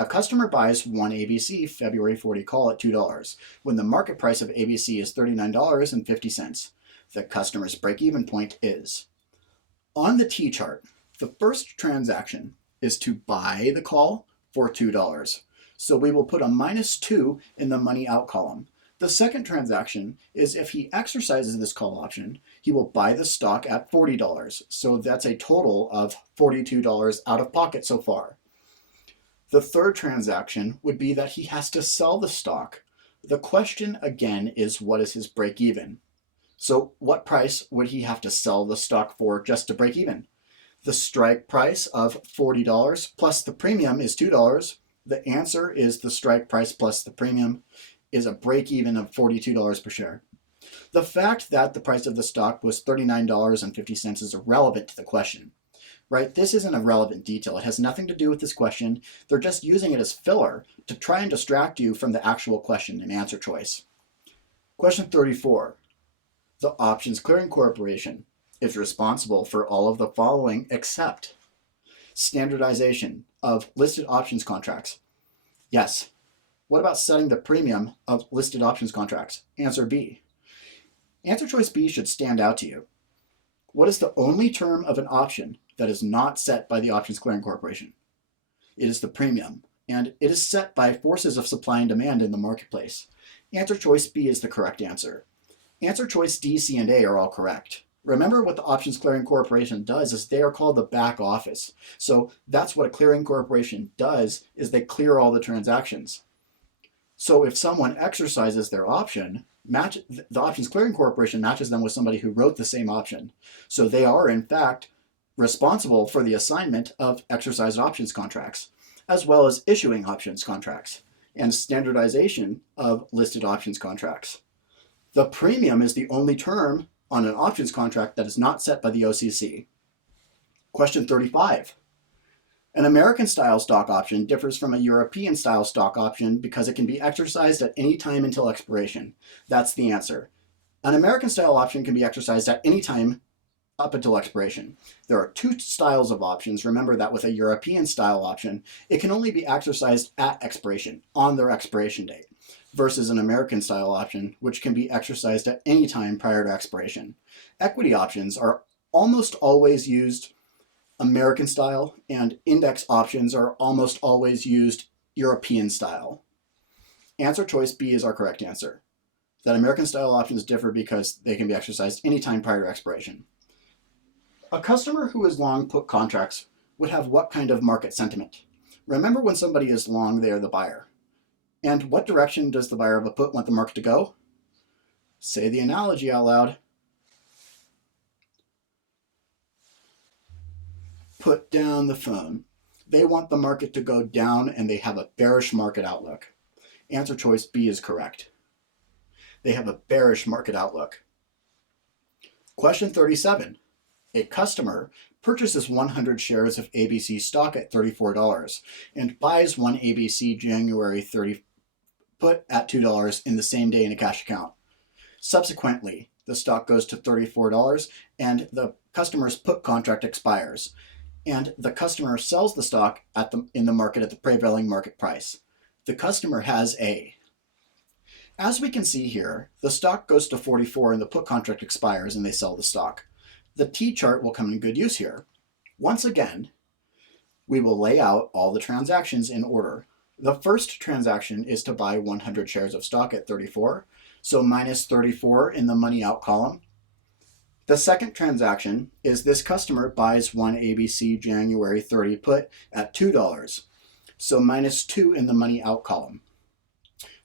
A customer buys one ABC February 40 call at $2 when the market price of ABC is $39.50. The customer's break-even point is. On the T-chart, the first transaction is to buy the call for $2. So we will put a minus 2 in the money out column. The second transaction is if he exercises this call option, he will buy the stock at $40. So that's a total of $42 out of pocket so far. The third transaction would be that he has to sell the stock. The question again is, what is his break even? So what price would he have to sell the stock for just to break even? The strike price of $40 plus the premium is $2. The answer is the strike price plus the premium is a break even of $42 per share. The fact that the price of the stock was $39.50 is irrelevant to the question, right? This isn't a relevant detail. It has nothing to do with this question. They're just using it as filler to try and distract you from the actual question and answer choice. Question 34. The Options Clearing Corporation is responsible for all of the following except Standardization of listed options contracts. Yes. What about setting the premium of listed options contracts? Answer B. Answer choice B should stand out to you. What is the only term of an option that is not set by the Options Clearing Corporation? It is the premium, and it is set by forces of supply and demand in the marketplace. Answer choice B is the correct answer. Answer choice D, C, and A are all correct. Remember what the Options Clearing Corporation does is they are called the back office. So that's what a clearing corporation does, is they clear all the transactions. So if someone exercises their option, the Options Clearing Corporation matches them with somebody who wrote the same option. So they are, in fact, responsible for the assignment of exercised options contracts, as well as issuing options contracts and standardization of listed options contracts. The premium is the only term on an options contract that is not set by the OCC. Question 35. An American-style stock option differs from a European-style stock option because it can be exercised at any time until expiration. That's the answer. An American-style option can be exercised at any time up until expiration. There are two styles of options. Remember that with a European-style option, it can only be exercised at expiration, on their expiration date, versus an American-style option, which can be exercised at any time prior to expiration. Equity options are almost always used American style, and index options are almost always used European style. Answer choice B is our correct answer. That American style options differ because they can be exercised anytime prior to expiration. A customer who is long put contracts would have what kind of market sentiment? Remember, when somebody is long, they are the buyer. And what direction does the buyer of a put want the market to go? Say the analogy out loud. Put down the phone. They want the market to go down, and they have a bearish market outlook. Answer choice B is correct. They have a bearish market outlook. Question 37. A customer purchases 100 shares of ABC stock at $34 and buys one ABC January 30 put at $2 in the same day in a cash account. Subsequently, the stock goes to $34 and the customer's put contract expires, and the customer sells the stock in the market at the prevailing market price. The customer has A. As we can see here, the stock goes to 44 and the put contract expires and they sell the stock. The T chart will come in good use here. Once again, we will lay out all the transactions in order. The first transaction is to buy 100 shares of stock at 34, so minus 34 in the money out column. The second transaction is this customer buys one ABC January 30 put at $2, so minus 2 in the money out column.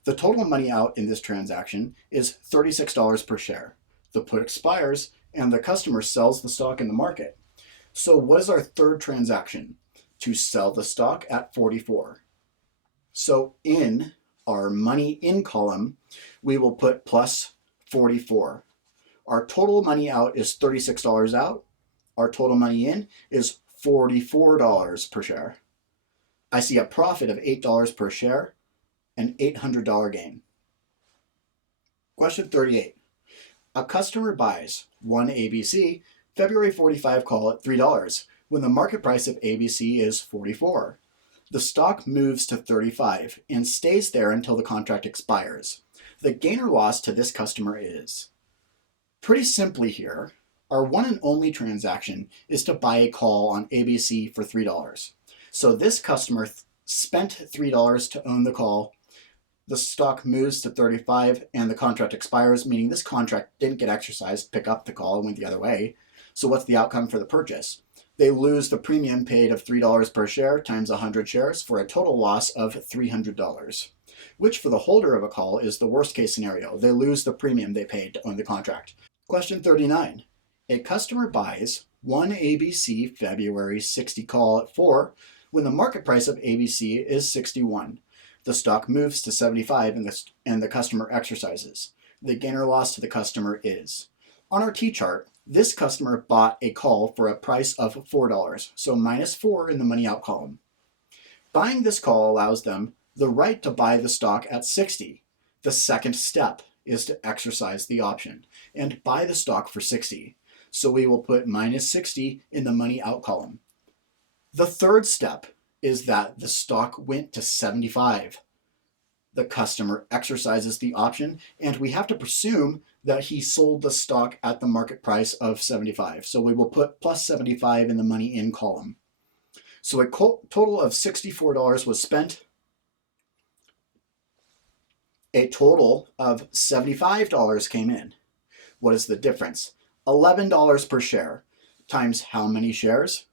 The total money out in this transaction is $36 per share. The put expires and the customer sells the stock in the market. So what is our third transaction? To sell the stock at 44. So in our money in column, we will put plus 44. Our total money out is $36 out. Our total money in is $44 per share. I see a profit of $8 per share, an $800 gain. Question 38. A customer buys one ABC February 45 call at $3 when the market price of ABC is 44. The stock moves to 35 and stays there until the contract expires. The gain or loss to this customer is, pretty simply here, our one and only transaction is to buy a call on ABC for $3. So this customer spent $3 to own the call. The stock moves to 35 and the contract expires, meaning this contract didn't get exercised, pick up the call and went the other way. So what's the outcome for the purchase? They lose the premium paid of $3 per share times 100 shares for a total loss of $300, which for the holder of a call is the worst case scenario. They lose the premium they paid to own the contract. Question 39. A customer buys one ABC February 60 call at 4 when the market price of ABC is 61. The stock moves to 75 and the customer exercises. The gain or loss to the customer is, on our T chart, this customer bought a call for a price of $4, so minus 4 in the money out column. Buying this call allows them the right to buy the stock at 60. The second step is to exercise the option and buy the stock for 60. So we will put minus 60 in the money out column. The third step is that the stock went to 75. The customer exercises the option, and we have to presume that he sold the stock at the market price of 75. So we will put plus 75 in the money in column. So a total of $64 was spent. A total of $75 came in. What is the difference? $11 per share times how many shares?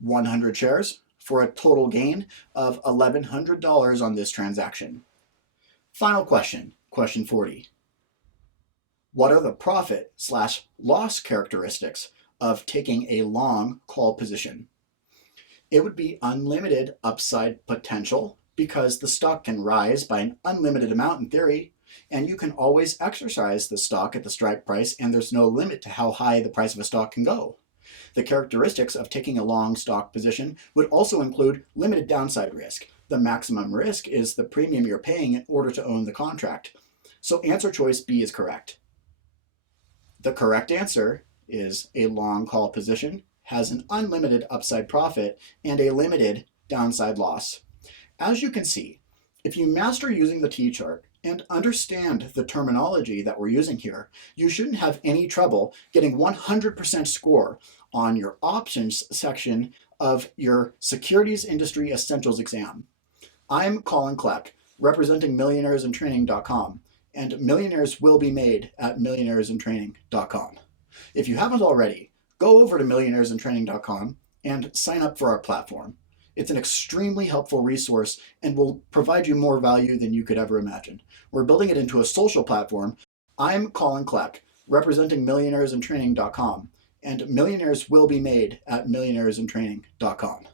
100 shares, for a total gain of $1,100 on this transaction. Final question, question 40. What are the profit/loss characteristics of taking a long call position? It would be unlimited upside potential because the stock can rise by an unlimited amount in theory, and you can always exercise the stock at the strike price, and there's no limit to how high the price of a stock can go. The characteristics of taking a long stock position would also include limited downside risk. The maximum risk is the premium you're paying in order to own the contract. So answer choice B is correct. The correct answer is a long call position has an unlimited upside profit and a limited downside loss. As you can see, if you master using the T-chart and understand the terminology that we're using here, you shouldn't have any trouble getting 100% score on your options section of your Securities Industry Essentials exam. I'm Colin Kleck, representing millionairesintraining.com, and millionaires will be made at millionairesintraining.com. If you haven't already, go over to millionairesintraining.com and sign up for our platform. It's an extremely helpful resource and will provide you more value than you could ever imagine. We're building it into a social platform. I'm Colin Kleck, representing millionairesintraining.com, and millionaires will be made at millionairesintraining.com.